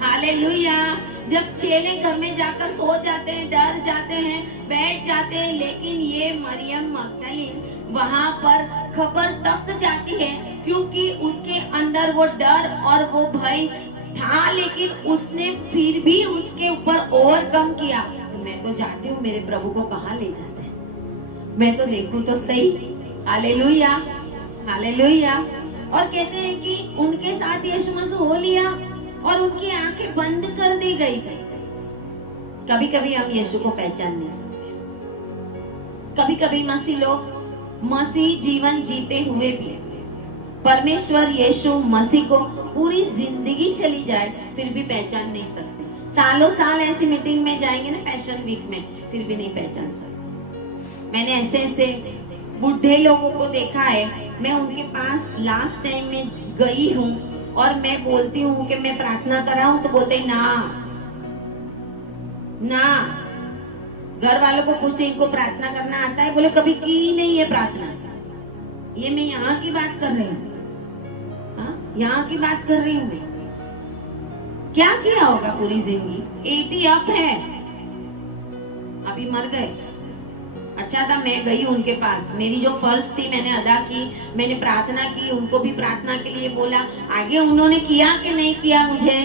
हालेलुया। जब चेले घर में जाकर सो जाते हैं, डर जाते हैं, बैठ जाते हैं, लेकिन ये मरियम मगदलीन वहां पर कब्र तक जाती है, क्योंकि उसके अंदर वो डर और वो भय था, लेकिन उसने फिर भी उसके ऊपर ओवरकम किया। मैं तो जाती हूँ, मेरे प्रभु को कहाँ ले जाते हैं, मैं तो देखूं तो सही। Hallelujah, hallelujah. और कहते हैं कि उनके साथ यीशु मसीह हो लिया और उनकी आंखें बंद कर दी गई थी। कभी कभी हम यीशु को पहचान नहीं सकते। कभी कभी मसीह जीवन जीते हुए भी परमेश्वर यीशु मसीह को पूरी जिंदगी चली जाए फिर भी पहचान नहीं सकते। सालों साल ऐसी मीटिंग में जाएंगे ना, पैशन वीक में, फिर भी नहीं पहचान सकते। मैंने ऐसे बुढ़े लोगों को देखा है। मैं उनके पास लास्ट टाइम में गई हूँ और मैं बोलती हूँ कि मैं प्रार्थना कर रहा हूँ, तो बोलते ना। घर वालों को पूछते इनको प्रार्थना करना आता है? बोले कभी की नहीं है प्रार्थना। ये मैं यहाँ की बात कर रही हूँ, यहाँ की बात कर रही हूँ। मैं क्या किया होगा पूरी जिंदगी? 80 अप है, अभी मर गए। अच्छा था मैं गई उनके पास, मेरी जो फर्ज थी मैंने अदा की, मैंने प्रार्थना की, उनको भी प्रार्थना के लिए बोला। आगे उन्होंने किया कि नहीं किया मुझे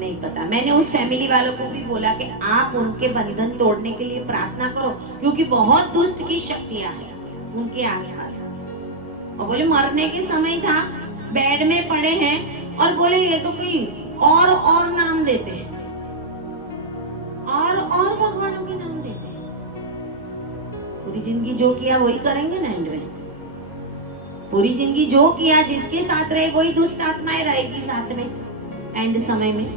नहीं पता। मैंने उस फैमिली वालों को भी बोला कि आप उनके बंधन तोड़ने के लिए प्रार्थना करो, क्योंकि बहुत दुष्ट की शक्तियां हैं उनके आसपास। और बोले मरने के समय था, बेड में पड़े हैं और बोले ये तो कोई और नाम देते हैं, और भगवानों के नाम देते हैं। पूरी जिंदगी जो किया वही करेंगे ना एंड में। पूरी जिंदगी जो किया, जिसके साथ रहे वही दुष्ट आत्माएं रहेगी साथ में, एंड समय में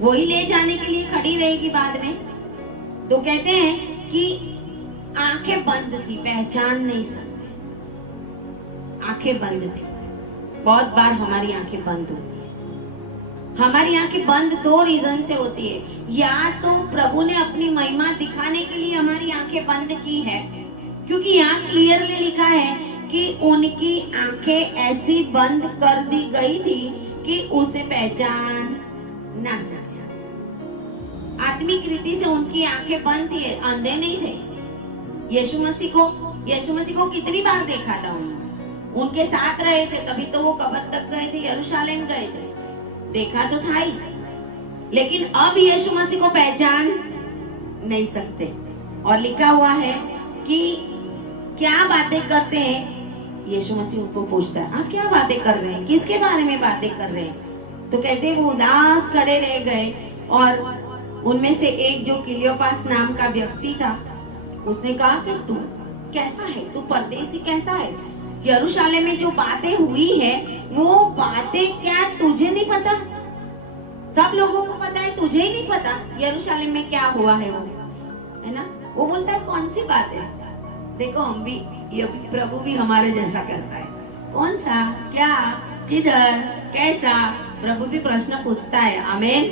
वही ले जाने के लिए खड़ी रहेगी बाद में। तो कहते हैं कि आंखें बंद थी, पहचान नहीं सकते, आंखें बंद थी। बहुत बार हमारी आंखें बंद होती है। हमारी आंखें बंद 2 रीजन से होती है। या तो प्रभु ने अपनी महिमा दिखाने के लिए हमारी आंखें बंद की है, क्योंकि यहाँ क्लियरली लिखा है कि उनकी आंखें ऐसी बंद कर दी गई थी कि उसे पहचान ना सके। आत्मिक रीति से उनकी आंखें बंद थी, अंधे नहीं थे। यीशु मसीह को कितनी बार देखा था उन्होंने, उनके साथ रहे थे, तभी तो वो कब्र तक गए थे, यरूशलेम गए थे, देखा तो था ही। लेकिन अब यीशु मसीह को पहचान नहीं सकते। और लिखा हुआ है कि क्या बातें करते हैं, यीशु मसीह उनको पूछता है आप क्या बातें कर रहे हैं, किसके बारे में बातें कर रहे हैं? तो कहते हैं वो उदास खड़े रह गए, और उनमें से एक जो क्लियोपास नाम का व्यक्ति था, उसने कहा कि तू कैसा है, तू परदेसी कैसा है, यरूशलेम में जो बातें हुई है वो बातें क्या तुझे नहीं पता? सब लोगों को पता है, तुझे ही नहीं पता यरूशलेम में क्या हुआ है वो, है ना? वो बोलता है कौन सी बात है? देखो हम भी, ये प्रभु भी हमारे जैसा करता है। कौन सा, क्या, किधर, कैसा, प्रभु भी प्रश्न पूछता है। आमीन,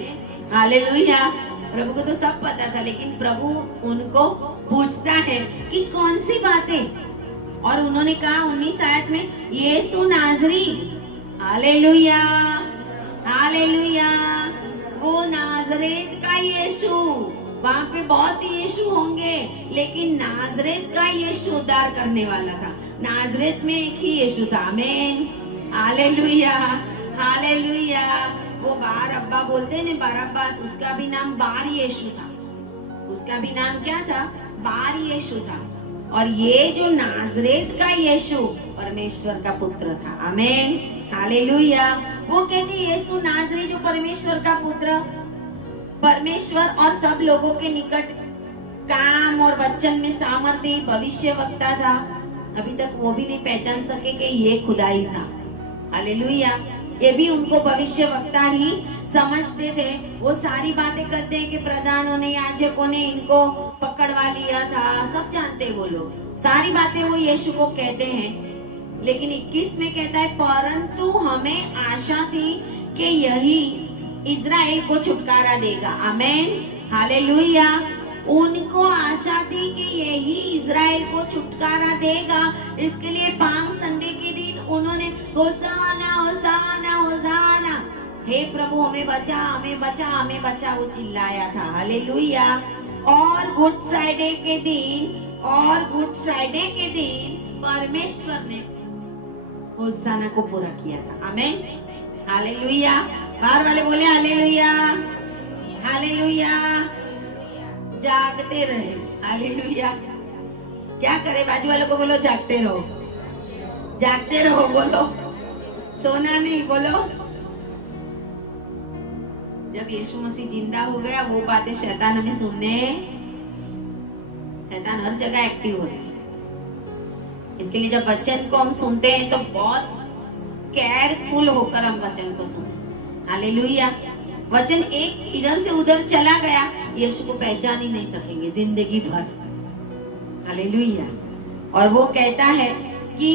हालेलुया। प्रभु को तो सब पता था, लेकिन प्रभु उनको पूछता है कि कौन सी बातें। और उन्होंने कहा 19 आयत में, यीशु नाजरी। Hallelujah, hallelujah. वो नाजरेत का यीशु, वहाँ पे बहुत यीशु होंगे, लेकिन नाजरेत का यीशु उद्धार करने वाला था। नाजरेत में एक ही यीशु था। आमीन, हालेलुया, हालेलुया। वो बार अब्बा बोलते ने, बरअब्बास, उसका भी नाम बार यीशु था। उसका भी नाम क्या था? बार यीशु था। और ये जो नाजरेत का यीशु परमेश्वर का पुत्र था। आमीन, हालेलुया। वो कहते यीशु नाजरी जो परमेश्वर का पुत्र, परमेश्वर और सब लोगों के निकट काम और वचन में सामर्थ्य, भविष्य वक्ता था। अभी तक वो भी नहीं पहचान सके कि ये खुदाई था। हालेलुया। ये भी उनको भविष्य वक्ता ही समझते थे। वो सारी बातें करते हैं कि प्रधानों ने, याजकों ने इनको पकड़वा लिया था, सब जानते वो लोग, सारी बातें वो यीशु को कहते हैं। लेकिन 21 में कहता है, परंतु हमें आशा थी कि यही इजराइल को छुटकारा देगा। आमीन, हालेलुया। उनको आशा थी कि यही इजराइल को छुटकारा देगा। इसके लिए पाम संडे के दिन उन्होंने होसाना होसाना होसाना, हे प्रभु हमें बचा, हमें बचा, हमें बचा, वो चिल्लाया था। हालेलुया। और गुड फ्राइडे के दिन परमेश्वर ने होसाना को पूरा किया था। आमीन, हालेलुया। बाहर वाले बोले हालेलुया, हालेलुया। जागते रहे। हालेलुया। क्या करे? बाजू वालों को बोलो जागते रहो, जागते रहो, बोलो सोना नहीं, बोलो। जब यीशु मसीह जिंदा हो गया, वो बातें शैतान हमें सुनने, शैतान हर जगह एक्टिव होता है। इसके लिए जब वचन को हम सुनते हैं तो बहुत केयरफुल होकर हम वचन को सुने। हालेलुया। वचन एक इधर से उधर चला गया, यीशु को पहचान ही नहीं सकेंगे जिंदगी भर। हालेलुया। और वो कहता है कि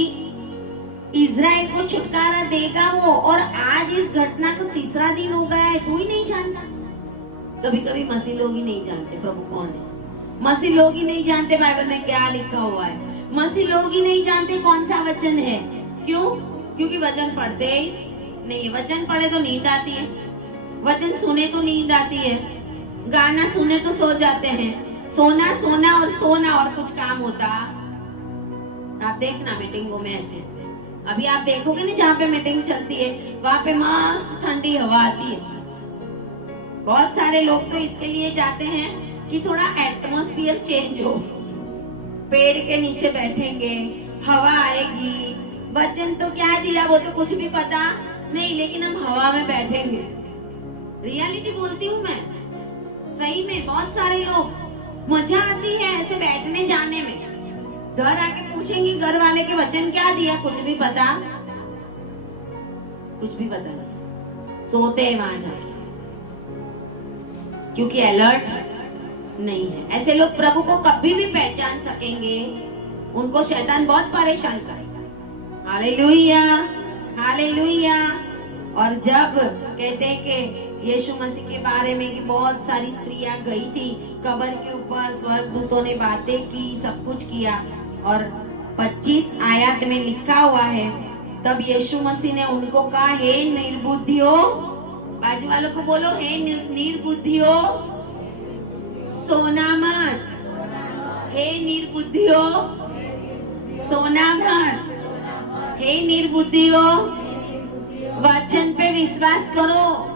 इजराइल को छुटकारा देगा वो, और आज इस घटना को 3रा दिन हो गया है, कोई नहीं जानता। कभी कभी मसीह लोग ही नहीं जानते प्रभु कौन है। मसीह लोग ही नहीं जानते बाइबल में क्या लिखा हुआ है। मसीह लोग ही नहीं जानते कौन सा वचन है। क्यों? क्योंकि वचन पढ़ते नहीं। वचन पढ़े तो नींद आती है, वचन सुने तो नींद आती है, गाना सुने तो सो जाते हैं। सोना सोना और सोना और कुछ काम होता। आप देखना मीटिंगों में ऐसे, अभी आप देखोगे ना जहाँ पे मीटिंग चलती है, वहाँ पे मस्त ठंडी हवा आती है। बहुत सारे लोग तो इसके लिए जाते हैं कि थोड़ा एटमॉस्फेयर चेंज हो, पेड़ के नीचे बैठेंगे, हवा आएगी। वचन तो क्या दिया वो तो कुछ भी पता नहीं, लेकिन हम हवा में बैठेंगे। रियलिटी बोलती हूँ मैं, सही में बहुत सारे लोग, मजा आती है ऐसे बैठने जाने में। घर आके पूछेंगे घर वाले के वचन क्या दिया, कुछ भी पता, कुछ भी पता नहीं, सोते हैं वहां जाके, क्योंकि अलर्ट नहीं है। ऐसे लोग प्रभु को कभी भी पहचान सकेंगे, उनको शैतान बहुत परेशान करेगा। Hallelujah, hallelujah. और जब कहते हैं कि यीशु मसीह के बारे में कि बहुत सारी स्त्रियां गई थी कब्र के ऊपर, स्वर्गदूतों ने बातें की, सब कुछ किया, और 25 आयत में लिखा हुआ है, तब यीशु मसीह ने उनको कहा, हे निर्बुद्धियो, बाजू वालों को बोलो, हे निर्बुद्धियो, सोना मत। हे निर्बुद्धियो, सोना मत। हे निर्बुद्धियो, वचन पे विश्वास करो।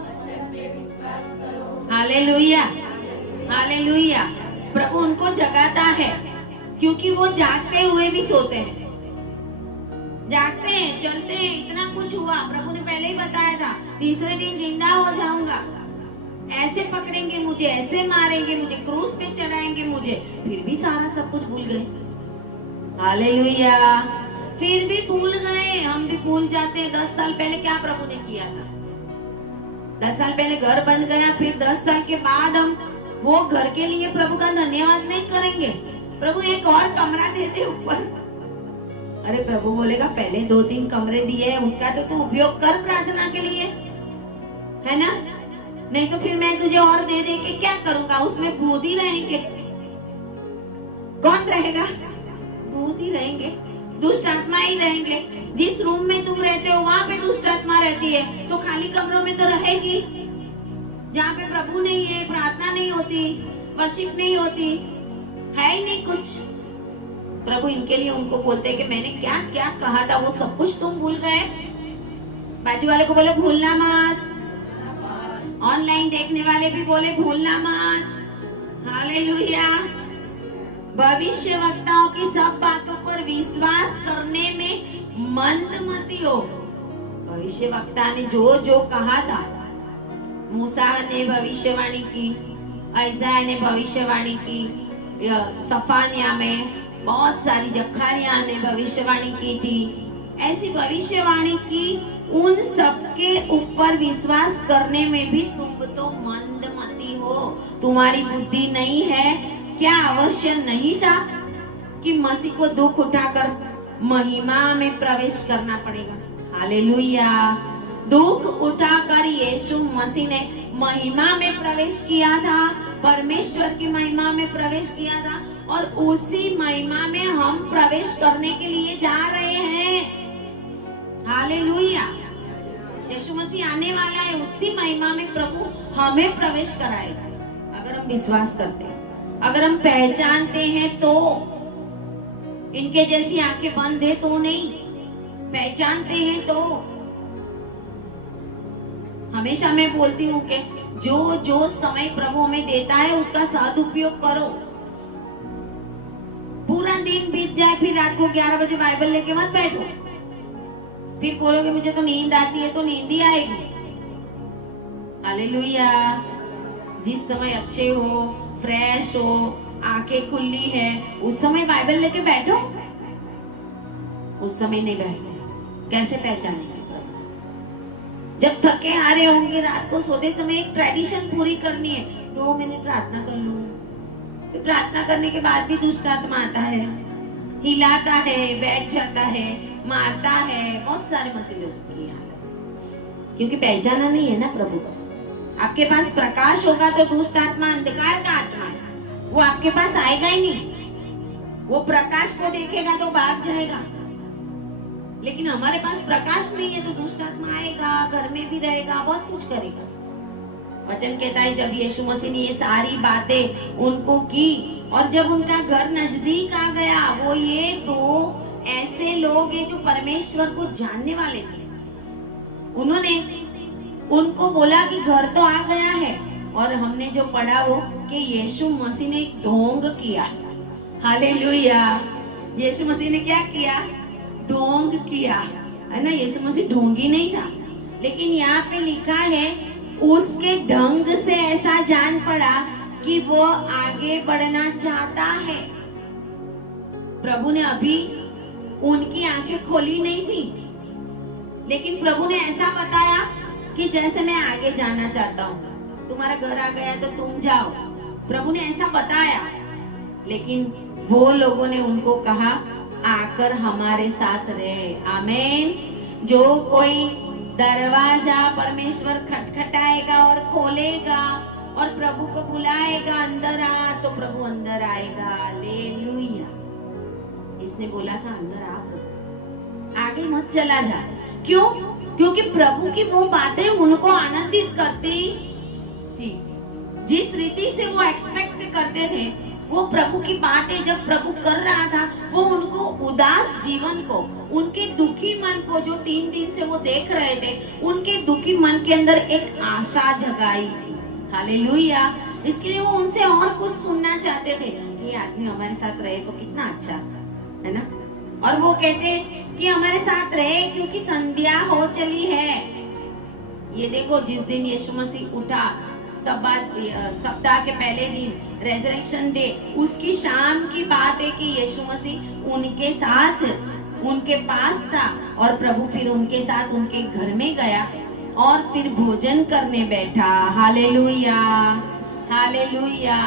Hallelujah, hallelujah. प्रभु उनको जगाता है, क्योंकि वो जागते हुए भी सोते हैं, जागते हैं, चलते हैं। इतना कुछ हुआ, प्रभु ने पहले ही बताया था, 3रे दिन जिंदा हो जाऊंगा। ऐसे पकड़ेंगे मुझे, ऐसे मारेंगे मुझे, क्रूस पे चढ़ाएंगे मुझे, फिर भी सारा सब कुछ भूल गए। हालेलुया। फिर भी भूल गए। हम भी भूल जाते हैं 10 साल पहले क्या प्रभु ने किया था। 10 साल पहले घर बन गया, फिर 10 साल के बाद हम वो घर के लिए प्रभु का धन्यवाद नहीं करेंगे। प्रभु एक और कमरा दे दे ऊपर। अरे प्रभु बोलेगा पहले 2-3 कमरे दिए हैं, उसका तो तू उपयोग कर प्रार्थना के लिए, है ना? नहीं तो फिर मैं तुझे और दे दे के क्या करूंगा? उसमें भूत ही रहेंगे। कौन रहेगा? भूत ही रहेंगे, दुष्ट आत्मा ही रहेंगे। जिस रूम में तुम रहते हो वहां पे दुष्ट आत्मा रहती है, तो खाली कमरों में तो रहेगी। जहाँ पे प्रभु नहीं है, प्रार्थना नहीं होती, वर्शिप नहीं होती, है ही नहीं कुछ। प्रभु इनके लिए उनको बोलते कि मैंने क्या क्या कहा था वो सब कुछ तुम भूल गए। बाजू वाले को बोले भूलना मत। ऑनलाइन देखने वाले भी बोले भूलना मत। हालेलुया। भविष्य वक्ताओं की सब बातों पर विश्वास करने में मंद मत हो। भविष्य वक्ता ने जो जो कहा था, मूसा ने भविष्यवाणी की, ऐसाया ने भविष्यवाणी की, सफानिया में बहुत सारी, जखरिया ने भविष्यवाणी की थी, ऐसी भविष्यवाणी की, उन सबके ऊपर विश्वास करने में भी तुम तो मंदमती हो। तुम्हारी बुद्धि नहीं है क्या? अवश्य नहीं था कि मसीह को दुख उठाकर महिमा में प्रवेश करना पड़ेगा। हालेलुया। दुख उठाकर यीशु मसीह ने महिमा में प्रवेश किया था, परमेश्वर की महिमा में प्रवेश किया था, और उसी महिमा में हम प्रवेश करने के लिए जा रहे हैं। हालेलुया। यीशु मसीह आने वाला है, उसी महिमा में प्रभु हमें प्रवेश कराएगा अगर हम विश्वास करते हैं, अगर हम पहचानते हैं तो। इनके जैसी आंखें बंद है तो नहीं, पहचानते हैं तो। हमेशा मैं बोलती हूँ कि जो जो समय प्रभु हमें देता है उसका सदुपयोग करो। पूरा दिन बीत जाए, फिर रात को 11 बजे बाइबल लेके मत बैठो। फिर बोलोगे मुझे तो नींद आती है, तो नींद ही आएगी। हालेलुया। जिस समय अच्छे हो, फ्रेश हो, आंखें खुली है, उस समय बाइबल लेके बैठो। उस समय नहीं बैठते, कैसे पहचानेंगे? जब थके हारे होंगे, रात को सोते समय एक ट्रेडिशन पूरी करनी है, 2 मिनट प्रार्थना कर लूं। तो प्रार्थना करने के बाद भी दुष्ट आत्मा आता है, हिलाता है, बैठ जाता है, मारता है। बहुत सारे मसीह लोगों की हालत, क्योंकि पहचाना नहीं है ना प्रभु को। आपके पास प्रकाश होगा तो दुष्ट आत्मा अंधकार का आत्मा है, वो आपके पास आएगा ही नहीं। वो प्रकाश को देखेगा तो भाग जाएगा। लेकिन हमारे पास प्रकाश नहीं है तो दुष्ट आत्मा आएगा, घर में भी रहेगा, बहुत कुछ करेगा। वचन कहता है जब यीशु मसीह ने ये सारी बातें उनको की और जब उनका घर नजदीक आ गया, वो ये तो ऐसे लोग हैं जो परमेश्वर को जानने वाले थे। उन्होंने उनको बोला कि घर तो आ गया है, और हमने जो पढ़ा वो कि यीशु मसीह ने ढोंग किया। हालेलुया। यीशु मसीह ने क्या किया? ढोंग किया, है ना? यीशु मसीह ढोंगी नहीं था, लेकिन यहाँ पे लिखा है उसके ढंग से ऐसा जान पड़ा कि वो आगे बढ़ना चाहता है। प्रभु ने अभी उनकी आंखें खोली नहीं थी, लेकिन प्रभु ने ऐसा बताया कि जैसे मैं आगे जाना चाहता हूँ, तुम्हारा घर आ गया तो तुम जाओ। प्रभु ने ऐसा बताया, लेकिन वो लोगों ने उनको कहा आकर हमारे साथ रहे। आमीन। जो कोई दरवाजा परमेश्वर खटखटाएगा और खोलेगा और प्रभु को बुलाएगा अंदर आ, तो प्रभु अंदर आएगा। हालेलुया। इसने बोला था अंदर आ प्रभु, आगे मत चला जा। क्यों? क्योंकि प्रभु की वो बातें उनको आनंदित करती थी। जिस रीति से वो एक्सपेक्ट करते थे, वो प्रभु की बातें जब प्रभु कर रहा था, वो उनको उदास जीवन को, उनके दुखी मन को, जो 3 दिन से वो देख रहे थे, उनके दुखी मन के अंदर एक आशा जगाई थी। हालेलुया। इसके लिए वो उनसे और कुछ सुनना चाहते थे कि आदमी हमारे साथ रहे तो कितना अच्छा है ना। और वो कहते कि हमारे साथ रहे क्योंकि संध्या हो चली है। ये देखो, जिस दिन यीशु मसीह उठा, सप्ताह के पहले दिन, रेजरेक्शन डे, उसकी शाम की बात है कि यीशु मसीह उनके साथ उनके पास था और प्रभु फिर उनके साथ उनके घर में गया और फिर भोजन करने बैठा। Hallelujah, hallelujah.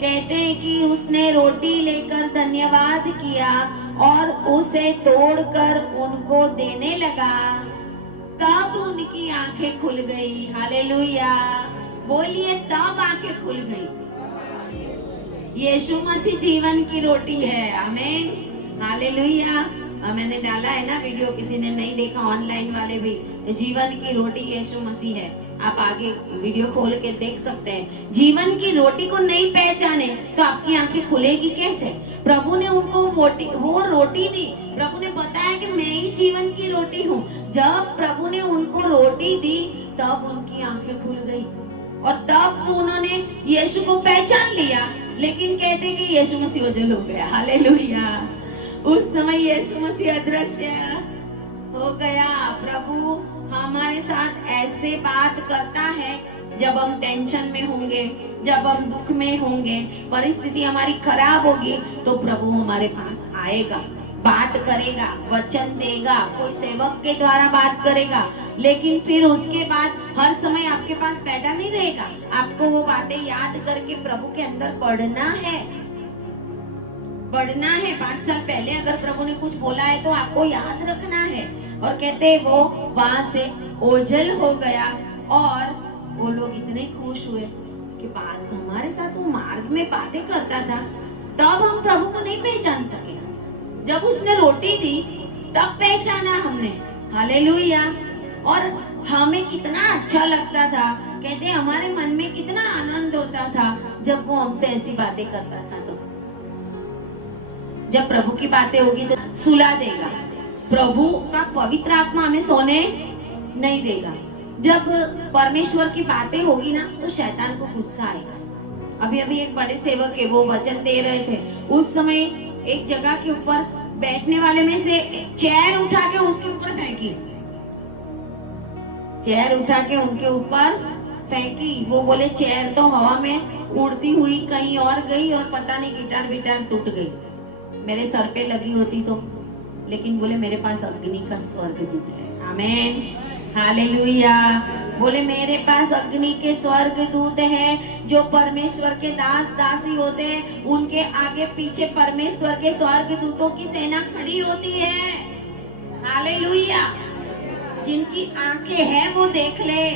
कहते हैं कि उसने रोटी लेकर धन्यवाद किया और उसे तोड़कर उनको देने लगा। तब उनकी आंखें खुल गई। हालेलुया, बोलिए तब आंखें खुल गई। यीशु मसीह जीवन की रोटी है। आमीन, हालेलुया। मैंने डाला है ना वीडियो, किसी ने नहीं देखा ऑनलाइन वाले भी। जीवन की रोटी यीशु मसीह है। आप आगे वीडियो खोल के देख सकते हैं। जीवन की रोटी को नहीं पहचाने तो आपकी आंखें खुलेगी कैसे? प्रभु ने उनको वो रोटी दी। प्रभु ने बताया कि मैं ही जीवन की रोटी हूँ। जब प्रभु ने उनको रोटी दी तब उनकी आंखें खुल गई और तब उन्होंने यीशु को पहचान लिया। लेकिन कहते कि यीशु मसीह ओझल हो गया। हालेलुया, उस समय यीशु मसीह अदृश्य हो गया। प्रभु हमारे साथ ऐसे बात करता है जब हम टेंशन में होंगे, जब हम दुख में होंगे, परिस्थिति हमारी खराब होगी तो प्रभु हमारे पास आएगा, बात करेगा, वचन देगा, कोई सेवक के द्वारा बात करेगा। लेकिन फिर उसके बाद हर समय आपके पास बैठा नहीं रहेगा। आपको वो बातें याद करके प्रभु के अंदर बढ़ना है, बढ़ना है। 5 साल पहले अगर प्रभु ने कुछ बोला है तो आपको याद रखना है। और कहते वो वहां से ओझल हो गया और वो लोग इतने खुश हुए कि बात हमारे साथ वो मार्ग में बातें करता था, तब हम प्रभु को नहीं पहचान सके। जब उसने रोटी दी तब पहचाना हमने। हालेलुया। और हमें कितना अच्छा लगता था, कहते हमारे मन में कितना आनंद होता था जब वो हमसे ऐसी बातें करता था। तो जब प्रभु की बातें होगी तो सुला देगा। प्रभु का पवित्र आत्मा हमें सोने नहीं देगा। जब परमेश्वर की बातें होगी ना तो शैतान को गुस्सा आएगा। अभी अभी एक बड़े सेवक है, वो वचन दे रहे थे। उस समय एक जगह के ऊपर बैठने वाले में से चेयर उठा के उसके ऊपर फेंकी, चेयर उठा के उनके ऊपर फेंकी। वो बोले चेयर तो हवा में उड़ती हुई कहीं और गई और पता नहीं गिटार विटार टूट गई, मेरे सर पे लगी होती तो। लेकिन बोले मेरे पास अग्नि का स्वर्गदूत है। आमीन, हालेलुया। बोले मेरे पास अग्नि के स्वर्गदूत है। जो परमेश्वर के दास दासी होते हैं उनके आगे पीछे परमेश्वर के स्वर्गदूतों की सेना खड़ी होती है। हालेलुया। जिनकी आंखें हैं वो देख ले,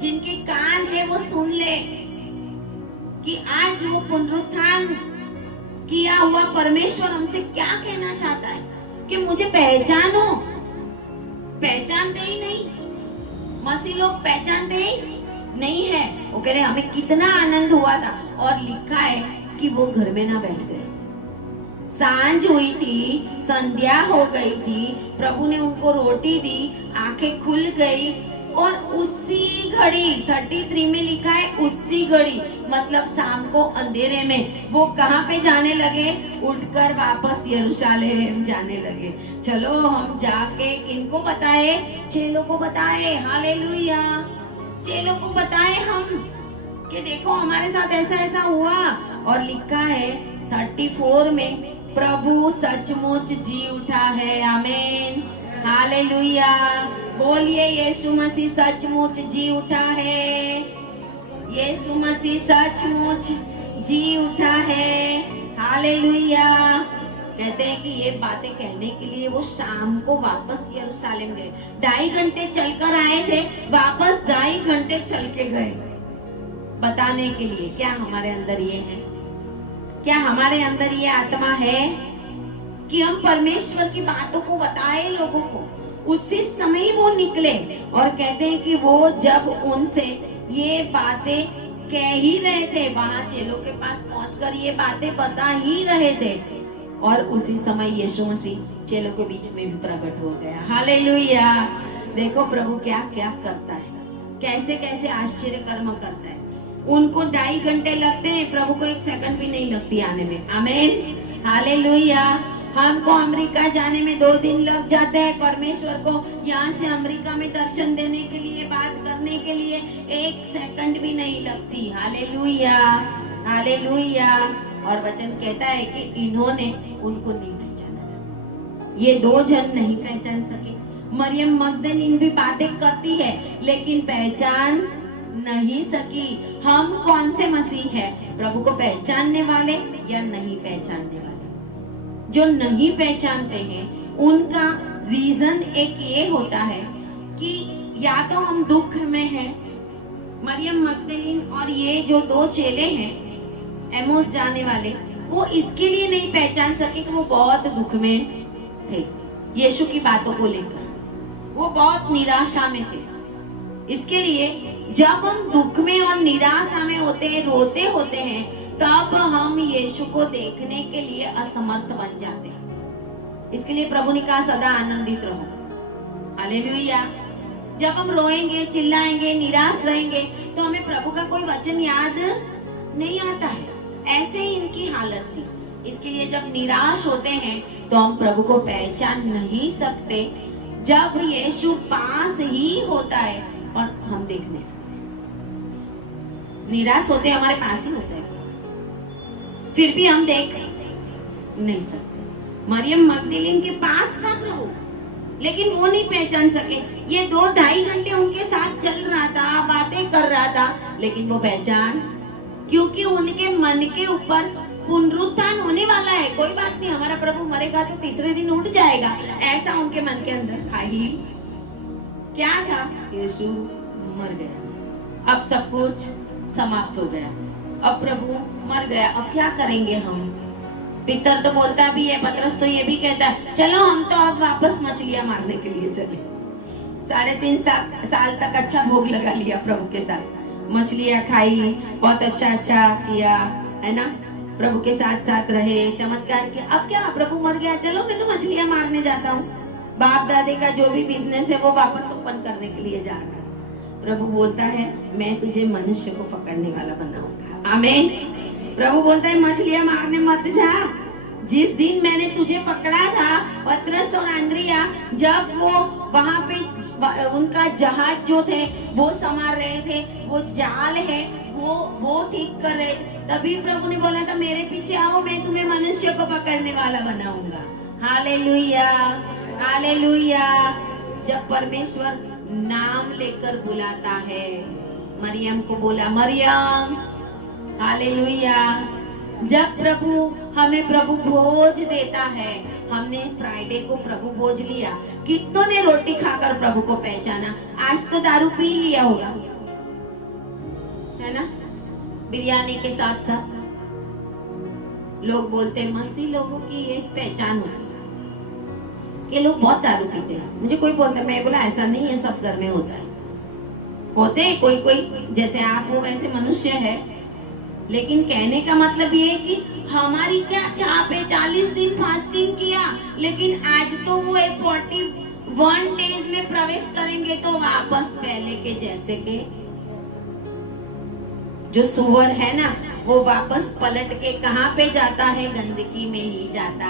जिनके कान है वो सुन ले कि आज वो पुनरुत्थान किया हुआ परमेश्वर हमसे क्या कहना चाहता है। कि मुझे पहचानो, पहचानते ही नहीं। मसीह लोग पहचानते ही नहीं है। वो कह रहे हमें कितना आनंद हुआ था। और लिखा है कि वो घर में ना बैठ गए। सांझ हुई थी, संध्या हो गई थी, प्रभु ने उनको रोटी दी, आंखें खुल गई और उसी घड़ी 33 में लिखा है उसी घड़ी, मतलब शाम को अंधेरे में वो कहाँ पे जाने लगे? उठकर वापस यरूशलेम जाने लगे। चलो हम जाके किनको बताए? चेलों को बताए। हालेलुया। चेलों को बताए हम कि देखो हमारे साथ ऐसा ऐसा हुआ। और लिखा है 34 में प्रभु सचमुच जी उठा है। आमीन, हालेलुया। बोलिए यीशु मसीह सचमुच जी उठा है। यीशु मसीह सचमुच जी उठा है। हालेलुया। कहते हैं कि ये बातें कहने के लिए वो शाम को वापस यरूशलेम गए। 2.5 घंटे चलकर आए थे, वापस 2.5 घंटे चल के गए बताने के लिए। क्या हमारे अंदर ये है? क्या हमारे अंदर ये आत्मा है कि हम परमेश्वर की बातों को बताएं लोगों को? उसी समय वो निकले और कहते हैं कि वो जब उनसे ये बातें कह ही रहे थे, वहां चेलों के पास पहुंचकर ये बातें बता ही रहे थे, और उसी समय यीशु मसीह चेलों के बीच में भी प्रकट हो गया। हालेलुया। देखो प्रभु क्या क्या करता है, कैसे कैसे आश्चर्य कर्म करता है। उनको 2.5 घंटे लगते हैं, प्रभु को 1 सेकंड भी नहीं लगती आने में। आमीन, हालेलुया। हमको अमेरिका जाने में 2 दिन लग जाते हैं, परमेश्वर को यहाँ से अमेरिका में दर्शन देने के लिए, बात करने के लिए 1 सेकंड भी नहीं लगती। Hallelujah, hallelujah. और वचन कहता है कि इन्होंने उनको नहीं पहचाना था। ये 2 जन नहीं पहचान सके। मरियम मगदलीन भी बातें करती है लेकिन पहचान नहीं सकी। हम कौन से मसीह है, प्रभु को पहचानने वाले या नहीं पहचानने वाले? जो नहीं पहचानते हैं उनका रीजन एक ये होता है कि या तो हम दुख में हैं। मरियम मगदलीन और ये जो 2 चेले हैं एमोस जाने वाले, वो इसके लिए नहीं पहचान सके कि वो बहुत दुख में थे। यीशु की बातों को लेकर वो बहुत निराशा में थे। इसके लिए जब हम दुख में और निराशा में होते हैं, रोते होते हैं, तब हम यीशु को देखने के लिए असमर्थ बन जाते हैं। इसके लिए प्रभु ने कहा सदा आनंदित रहो। हालेलुया। जब हम रोएंगे, चिल्लाएंगे, निराश रहेंगे तो हमें प्रभु का कोई वचन याद नहीं आता है। ऐसे ही इनकी हालत थी। इसके लिए जब निराश होते हैं तो हम प्रभु को पहचान नहीं सकते। जब यीशु पास ही होता है और हम देख नहीं सकते, निराश होते हमारे पास ही होता है, फिर भी हम देख नहीं सकते। मरियम मगदलीन के पास था प्रभु, लेकिन वो नहीं पहचान सके। ये 2-2.5 घंटे उनके साथ चल रहा था, बातें कर रहा था, लेकिन वो पहचान, क्योंकि उनके मन के ऊपर पुनरुत्थान होने वाला है। कोई बात नहीं, हमारा प्रभु मरेगा तो तीसरे दिन उठ जाएगा, ऐसा उनके मन के अंदर था ही। क्या था? यीशु मर गया, अब सब कुछ समाप्त हो गया, अब प्रभु मर गया, अब क्या करेंगे हम? पितर तो बोलता भी है, पतरस तो ये भी कहता है चलो हम तो अब वापस मछलियां मारने के लिए चले। 3.5 साल तक अच्छा भोग लगा लिया प्रभु के साथ, मछलियां खाई, बहुत अच्छा किया, है ना, प्रभु के साथ साथ रहे, चमत्कार किया। अब क्या, प्रभु मर गया, चलो मैं तो मछलियां मारने जाता हूँ। बाप दादे का जो भी बिजनेस है वो वापस ओपन करने के लिए जा रहा है। प्रभु बोलता है मैं तुझे मनुष्य को पकड़ने वाला बनाऊंगा। आमीन। प्रभु बोलता है मछलियां मारने मत जा। जिस दिन मैंने तुझे पकड़ा था, पतरस और अंद्रिया, जब वो वहां पे उनका जहाज जो थे वो संभाल रहे थे, वो जाल है वो ठीक कर रहे थे, तभी प्रभु ने बोला था मेरे पीछे आओ, मैं तुम्हें मनुष्य को पकड़ने वाला बनाऊंगा। Hallelujah, hallelujah. जब परमेश्वर नाम लेकर बुलाता है, मरियम को बोला मरियम, हालेलुया। जब हमें प्रभु भोज देता है, हमने फ्राइडे को प्रभु भोज लिया, कितनों ने रोटी खाकर प्रभु को पहचाना। आज तो दारू पी लिया होगा, है ना, बिरयानी के साथ साथ। लोग बोलते हैं मसीह लोगों की एक पहचान होती है, ये लोग बहुत दारू पीते हैं। मुझे कोई बोलता है, मैं बोला ऐसा नहीं है, सब घर में होता है, होते हैं कोई जैसे आप हो वैसे मनुष्य है। लेकिन कहने का मतलब ये है कि हमारी क्या चाप है, 40 दिन फास्टिंग किया, लेकिन आज तो वो 41 डेज में प्रवेश करेंगे तो वापस पहले के जैसे के जो सुअर है ना, वो वापस पलट के कहाँ पे जाता है? गंदगी में ही जाता।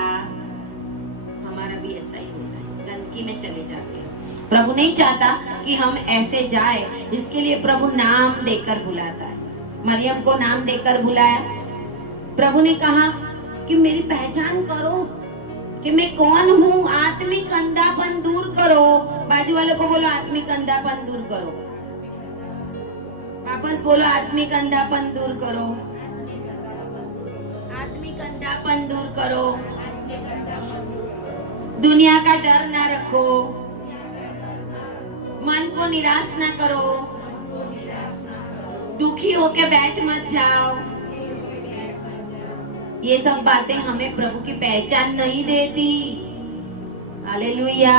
हमारा भी ऐसा ही होता है, गंदगी में चले जाते हैं। प्रभु नहीं चाहता कि हम ऐसे जाए, इसके लिए प्रभु नाम देकर बुलाता है। मरियम को नाम देकर बुलाया। प्रभु ने कहा कि मेरी पहचान करो कि मैं कौन हूँ, आत्मिक अंधापन दूर करो। बाजू वाले को बोलो आत्मिक अंधापन दूर करो, वापस बोलो आत्मिक अंधापन दूर करो, आत्मिक अंधापन दूर करो। दुनिया का डर ना रखो, मन को निराश ना करो, दुखी होके बैठ मत जाओ। ये सब बातें हमें प्रभु की पहचान नहीं देती। हालेलुया।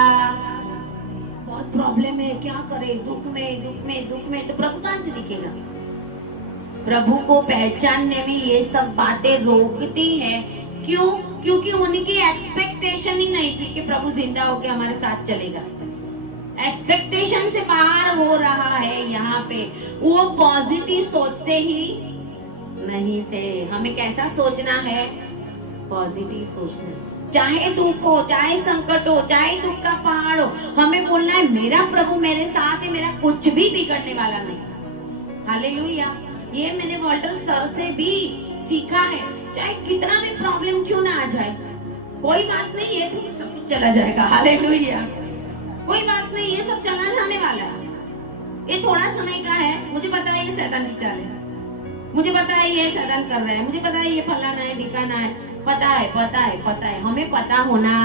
बहुत प्रॉब्लम है, क्या करे, दुख में तो प्रभु कहाँ से दिखेगा? प्रभु को पहचानने में ये सब बातें रोकती है। क्यों? क्योंकि उनकी एक्सपेक्टेशन ही नहीं थी कि प्रभु जिंदा होके हमारे साथ चलेगा। एक्सपेक्टेशन से बाहर हो रहा है यहाँ पे। वो पॉजिटिव सोचते ही नहीं थे। हमें कैसा सोचना है? पॉजिटिव सोचना। चाहे दुख हो, चाहे संकट हो, चाहे दुख का पहाड़ हो, हमें बोलना है मेरा प्रभु मेरे साथ है, मेरा कुछ भी बिगड़ने वाला नहीं। हालेलुया। ये मैंने वॉल्टर सर से भी सीखा है। चाहे कितना भी प्रॉब्लम क्यों ना आ जाए, कोई बात नहीं, ये सब कुछ चला जाएगा। हालेलुया, कोई बात नहीं, ये सब चला जाने वाला है, ये थोड़ा समय का है। मुझे पता है ये शैतान की चाल है, मुझे पता है ये शैतान कर रहा है, मुझे पता है ये फलाना है ढिकाना है, पता है पता है पता है। हमें पता होना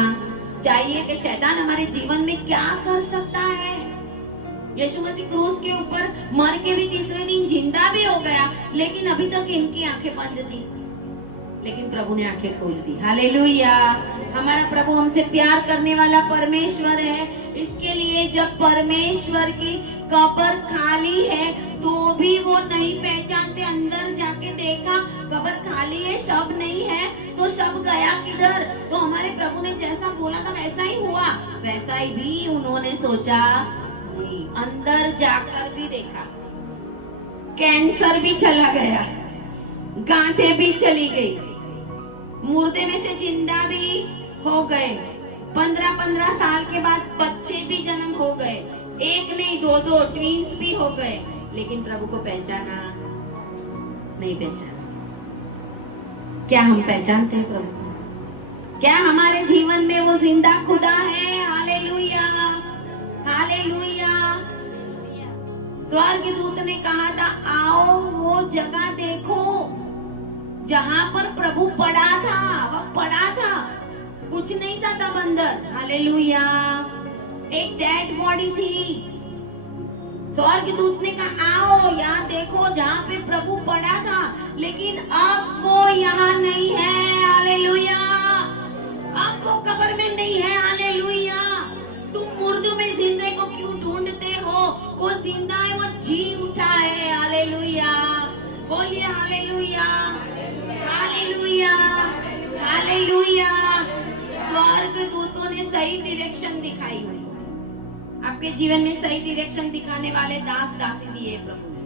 चाहिए कि शैतान हमारे जीवन में क्या कर सकता है। यीशु मसीह क्रूस के ऊपर मर के भी तीसरे दिन जिंदा भी हो गया, लेकिन अभी तक इनकी आंखें बंद थी, लेकिन प्रभु ने आंखें खोल दी। हालेलुया, हमारा प्रभु हमसे प्यार करने वाला परमेश्वर है। इसके लिए जब परमेश्वर की कब्र खाली है तो भी वो नहीं पहचानते। अंदर जाके देखा कब्र खाली है, शव नहीं है, तो शव गया किधर? तो हमारे प्रभु ने जैसा बोला था वैसा ही हुआ, वैसा ही भी उन्होंने सोचा नहीं। अंदर जाकर भी देखा, कैंसर भी चला गया, गांठें भी चली गई, मुर्दे में से जिंदा भी हो गए, 15-15 साल के बाद बच्चे भी जन्म हो गए, एक नहीं दो ट्विंस भी हो गए, लेकिन प्रभु को पहचाना नहीं पहचाना। क्या हम पहचानते हैं प्रभु को? क्या हमारे जीवन में वो जिंदा खुदा है? Hallelujah, hallelujah. स्वर्ग दूत ने कहा था, आओ वो जगह देखो जहां पर प्रभु पड़ा था। वह पड़ा था, कुछ नहीं था तब अंदर। हालेलुया, एक डेड बॉडी थी। स्वर्ग दूत ने कहा, आओ यहाँ देखो जहाँ पे प्रभु पड़ा था, लेकिन अब वो यहाँ नहीं है। हालेलुया, अब वो कब्र में नहीं है। हालेलुया, तुम मुर्दों में जिंदे को क्यों ढूंढते हो? वो जिंदा है, वो जी उठा है। हालेलुया, बोलिए हालेलुया, हालेलुया, हालेलुया। स्वर्ग दूतों ने सही डायरेक्शन दिखाई हुई। आपके जीवन में सही डायरेक्शन दिखाने वाले दास दासी दिए प्रभु ने,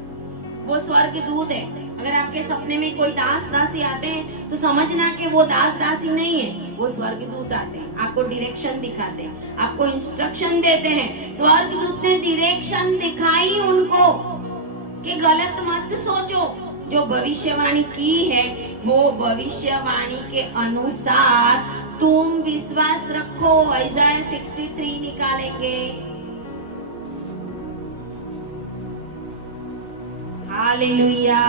वो स्वर्ग दूत है। अगर आपके सपने में कोई दास दासी आते हैं तो समझना कि वो दास दासी नहीं है, वो स्वर्ग दूत आते हैं, आपको डायरेक्शन दिखाते हैं, आपको इंस्ट्रक्शन देते हैं। स्वर्ग दूत ने डायरेक्शन दिखाई उनको कि गलत मत सोचो, जो भविष्यवाणी की है वो भविष्यवाणी के अनुसार तुम विश्वास रखो। इज़ाया 63 निकालेंगे। हालेलुया,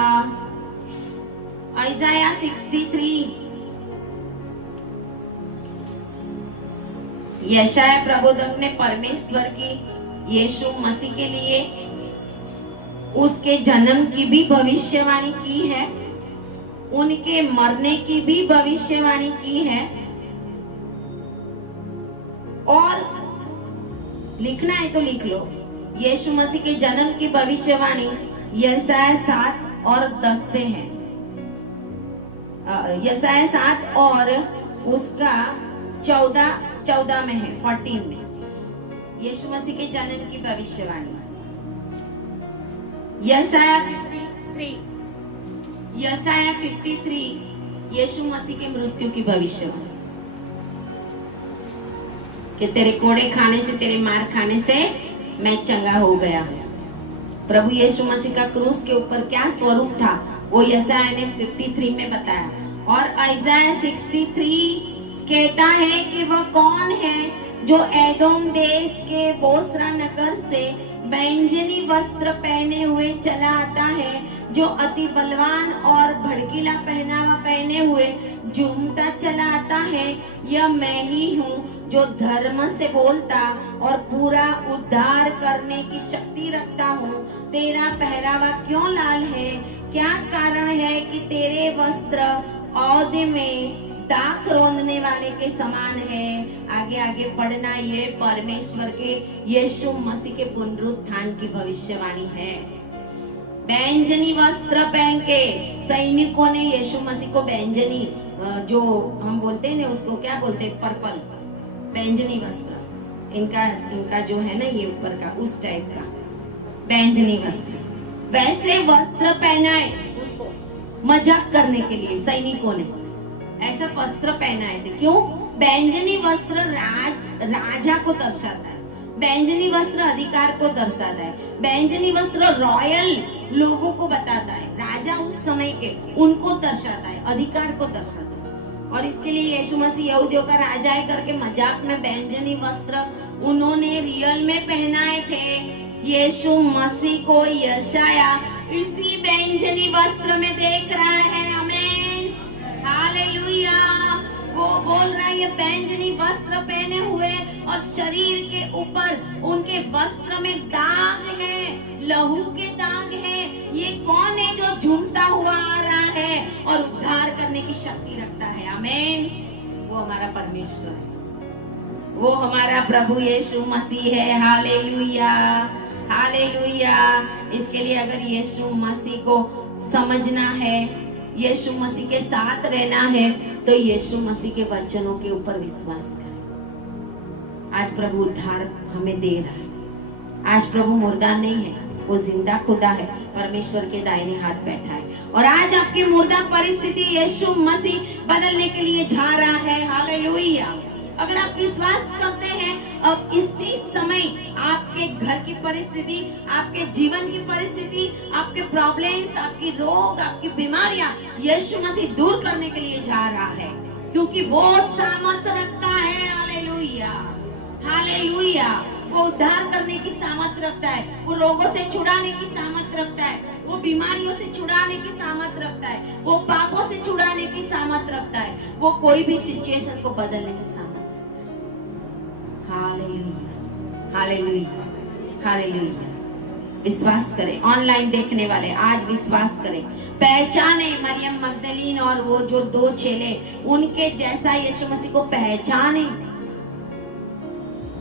इज़ाया 63। यशाया प्रबोधक ने परमेश्वर की यीशु मसीह के लिए उसके जन्म की भी भविष्यवाणी की है, उनके मरने की भी भविष्यवाणी की है, और लिखना है तो लिख लो। यीशु मसीह के जन्म की भविष्यवाणी यशाया 7 और 10 से है। यशाया 7 और उसका 14 में है, 14 में यीशु मसीह के जन्म की भविष्यवाणी। यशाया 53 यीशु मसीह के मृत्यु की भविष्यवाणी, कि तेरे कोड़े खाने से, तेरे मार खाने से मैं चंगा हो गया हूँ। प्रभु यीशु मसीह का क्रूस के ऊपर क्या स्वरूप था वो यशाया ने 53 में बताया। और इज़ाया 63 कहता है कि वह कौन है जो एदोम देश के बोस्रा नगर से बैंजनी वस्त्र पहने हुए चला आता है, जो अति बलवान और भड़कीला पहनावा पहने हुए झूमता चला आता है। यह मैं ही हूँ जो धर्म से बोलता और पूरा उद्धार करने की शक्ति रखता हूँ। तेरा पहरावा क्यों लाल है? क्या कारण है कि तेरे वस्त्र औदे में दाख रोंदने वाले के समान है? आगे आगे पढ़ना। ये परमेश्वर के यीशु मसीह के पुनरुत्थान की भविष्यवाणी है। बैंजनी वस्त्र पहन के सैनिकों ने यीशु मसीह को बैंजनी, जो हम बोलते हैं ना उसको क्या बोलते हैं, पर्पल, बैंजनी वस्त्र, इनका जो है ना ये ऊपर का उस टाइप का बैंजनी वस्त्र, वैसे वस्त्र पहनाए उनको मजाक करने के लिए। सैनिकों ने ऐसा वस्त्र पहनाए थे। क्यों? बैंजनी वस्त्र राजा को दर्शाता है, बैंजनी वस्त्र अधिकार को दर्शाता है, बैंजनी वस्त्र रॉयल लोगों को बताता है, राजा उस समय के उनको दर्शाता है, अधिकार को दर्शाता है। और इसके लिए यीशु मसीह यहूदियों का राजा है करके मजाक में बैंजनी वस्त्र उन्होंने रियल में पहनाए थे। यीशु मसीह को यशाया इसी बैंजनी वस्त्र में देख रहा है। आमीन, हालेलुया। वो बोल रहा है ये बैंजनी वस्त्र पहने हुए और शरीर के ऊपर उनके वस्त्र में दाग है, लहू के दाग है। ये कौन है जो झूमता हुआ आ रहा है और उद्धार करने की शक्ति रखता है? आमीन। वो हमारा परमेश्वर है, वो हमारा प्रभु यीशु मसीह है। Hallelujah, hallelujah. इसके लिए अगर यीशु मसीह को समझना है, यीशु मसीह के साथ रहना है, तो यीशु मसीह के वचनों के ऊपर विश्वास करें। आज प्रभु उद्धार हमें दे रहा है। आज प्रभु मुर्दा नहीं है, वो जिंदा खुदा है, परमेश्वर के दाहिने हाथ बैठा है। और आज आपकी मुर्दा परिस्थिति यीशु मसीह बदलने के लिए जा रहा है। हालेलुया। अगर आप विश्वास करते हैं, अब इसी समय आपके घर की परिस्थिति, आपके जीवन की परिस्थिति, आपके प्रॉब्लम्स, आपकी रोग, आपकी बीमारियां यीशु मसीह दूर करने के लिए जा रहा है, क्योंकि वो सामर्थ्य रखता है। Hallelujah, hallelujah. वो उद्धार करने की सामर्थ्य रखता है, वो रोगों से छुड़ाने की सामर्थ्य रखता है, वो बीमारियों से छुड़ाने की सामर्थ्य रखता है, वो पापों से छुड़ाने की सामर्थ्य रखता है, वो कोई भी सिचुएशन को बदलने की सामर्थ्य। Hallelujah, hallelujah, hallelujah. विश्वास करें। ऑनलाइन देखने वाले आज विश्वास करें, पहचाने मरियम मगदलीन और वो जो 2 चेले, उनके जैसा यीशु मसीह को पहचाने।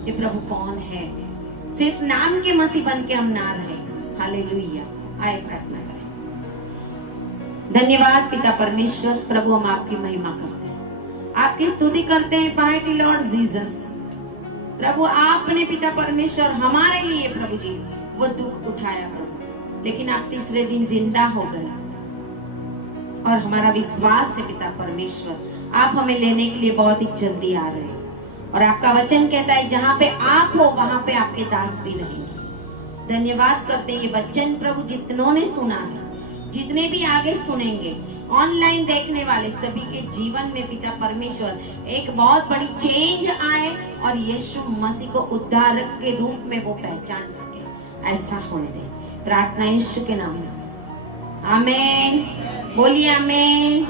ये प्रभु कौन है? सिर्फ नाम के मसीह बन के हम ना रहे। हालेलुया। आए प्रार्थना करें। धन्यवाद पिता परमेश्वर, प्रभु हम आपकी महिमा करते हैं, आपकी स्तुति करते हैं। पार्टी लॉर्ड जीसस, प्रभु आपने पिता परमेश्वर हमारे लिए प्रभु जी वो दुख उठाया प्रभु, लेकिन आप तीसरे दिन जिंदा हो गए। और हमारा विश्वास है पिता परमेश्वर, आप हमें लेने के लिए बहुत ही जल्दी आ रहे हैं। और आपका वचन कहता है जहाँ पे आप हो वहां पे आपके दास भी रहेंगे। धन्यवाद करते हैं ये वचन प्रभु जितनों ने सुना है, जितने भी आगे सुनेंगे, ऑनलाइन देखने वाले सभी के जीवन में पिता परमेश्वर एक बहुत बड़ी चेंज आए और यीशु मसीह को उद्धारक के रूप में वो पहचान सके। ऐसा होने दे, प्रार्थना यीशु के नाम में। आमीन। बोलिए आमीन।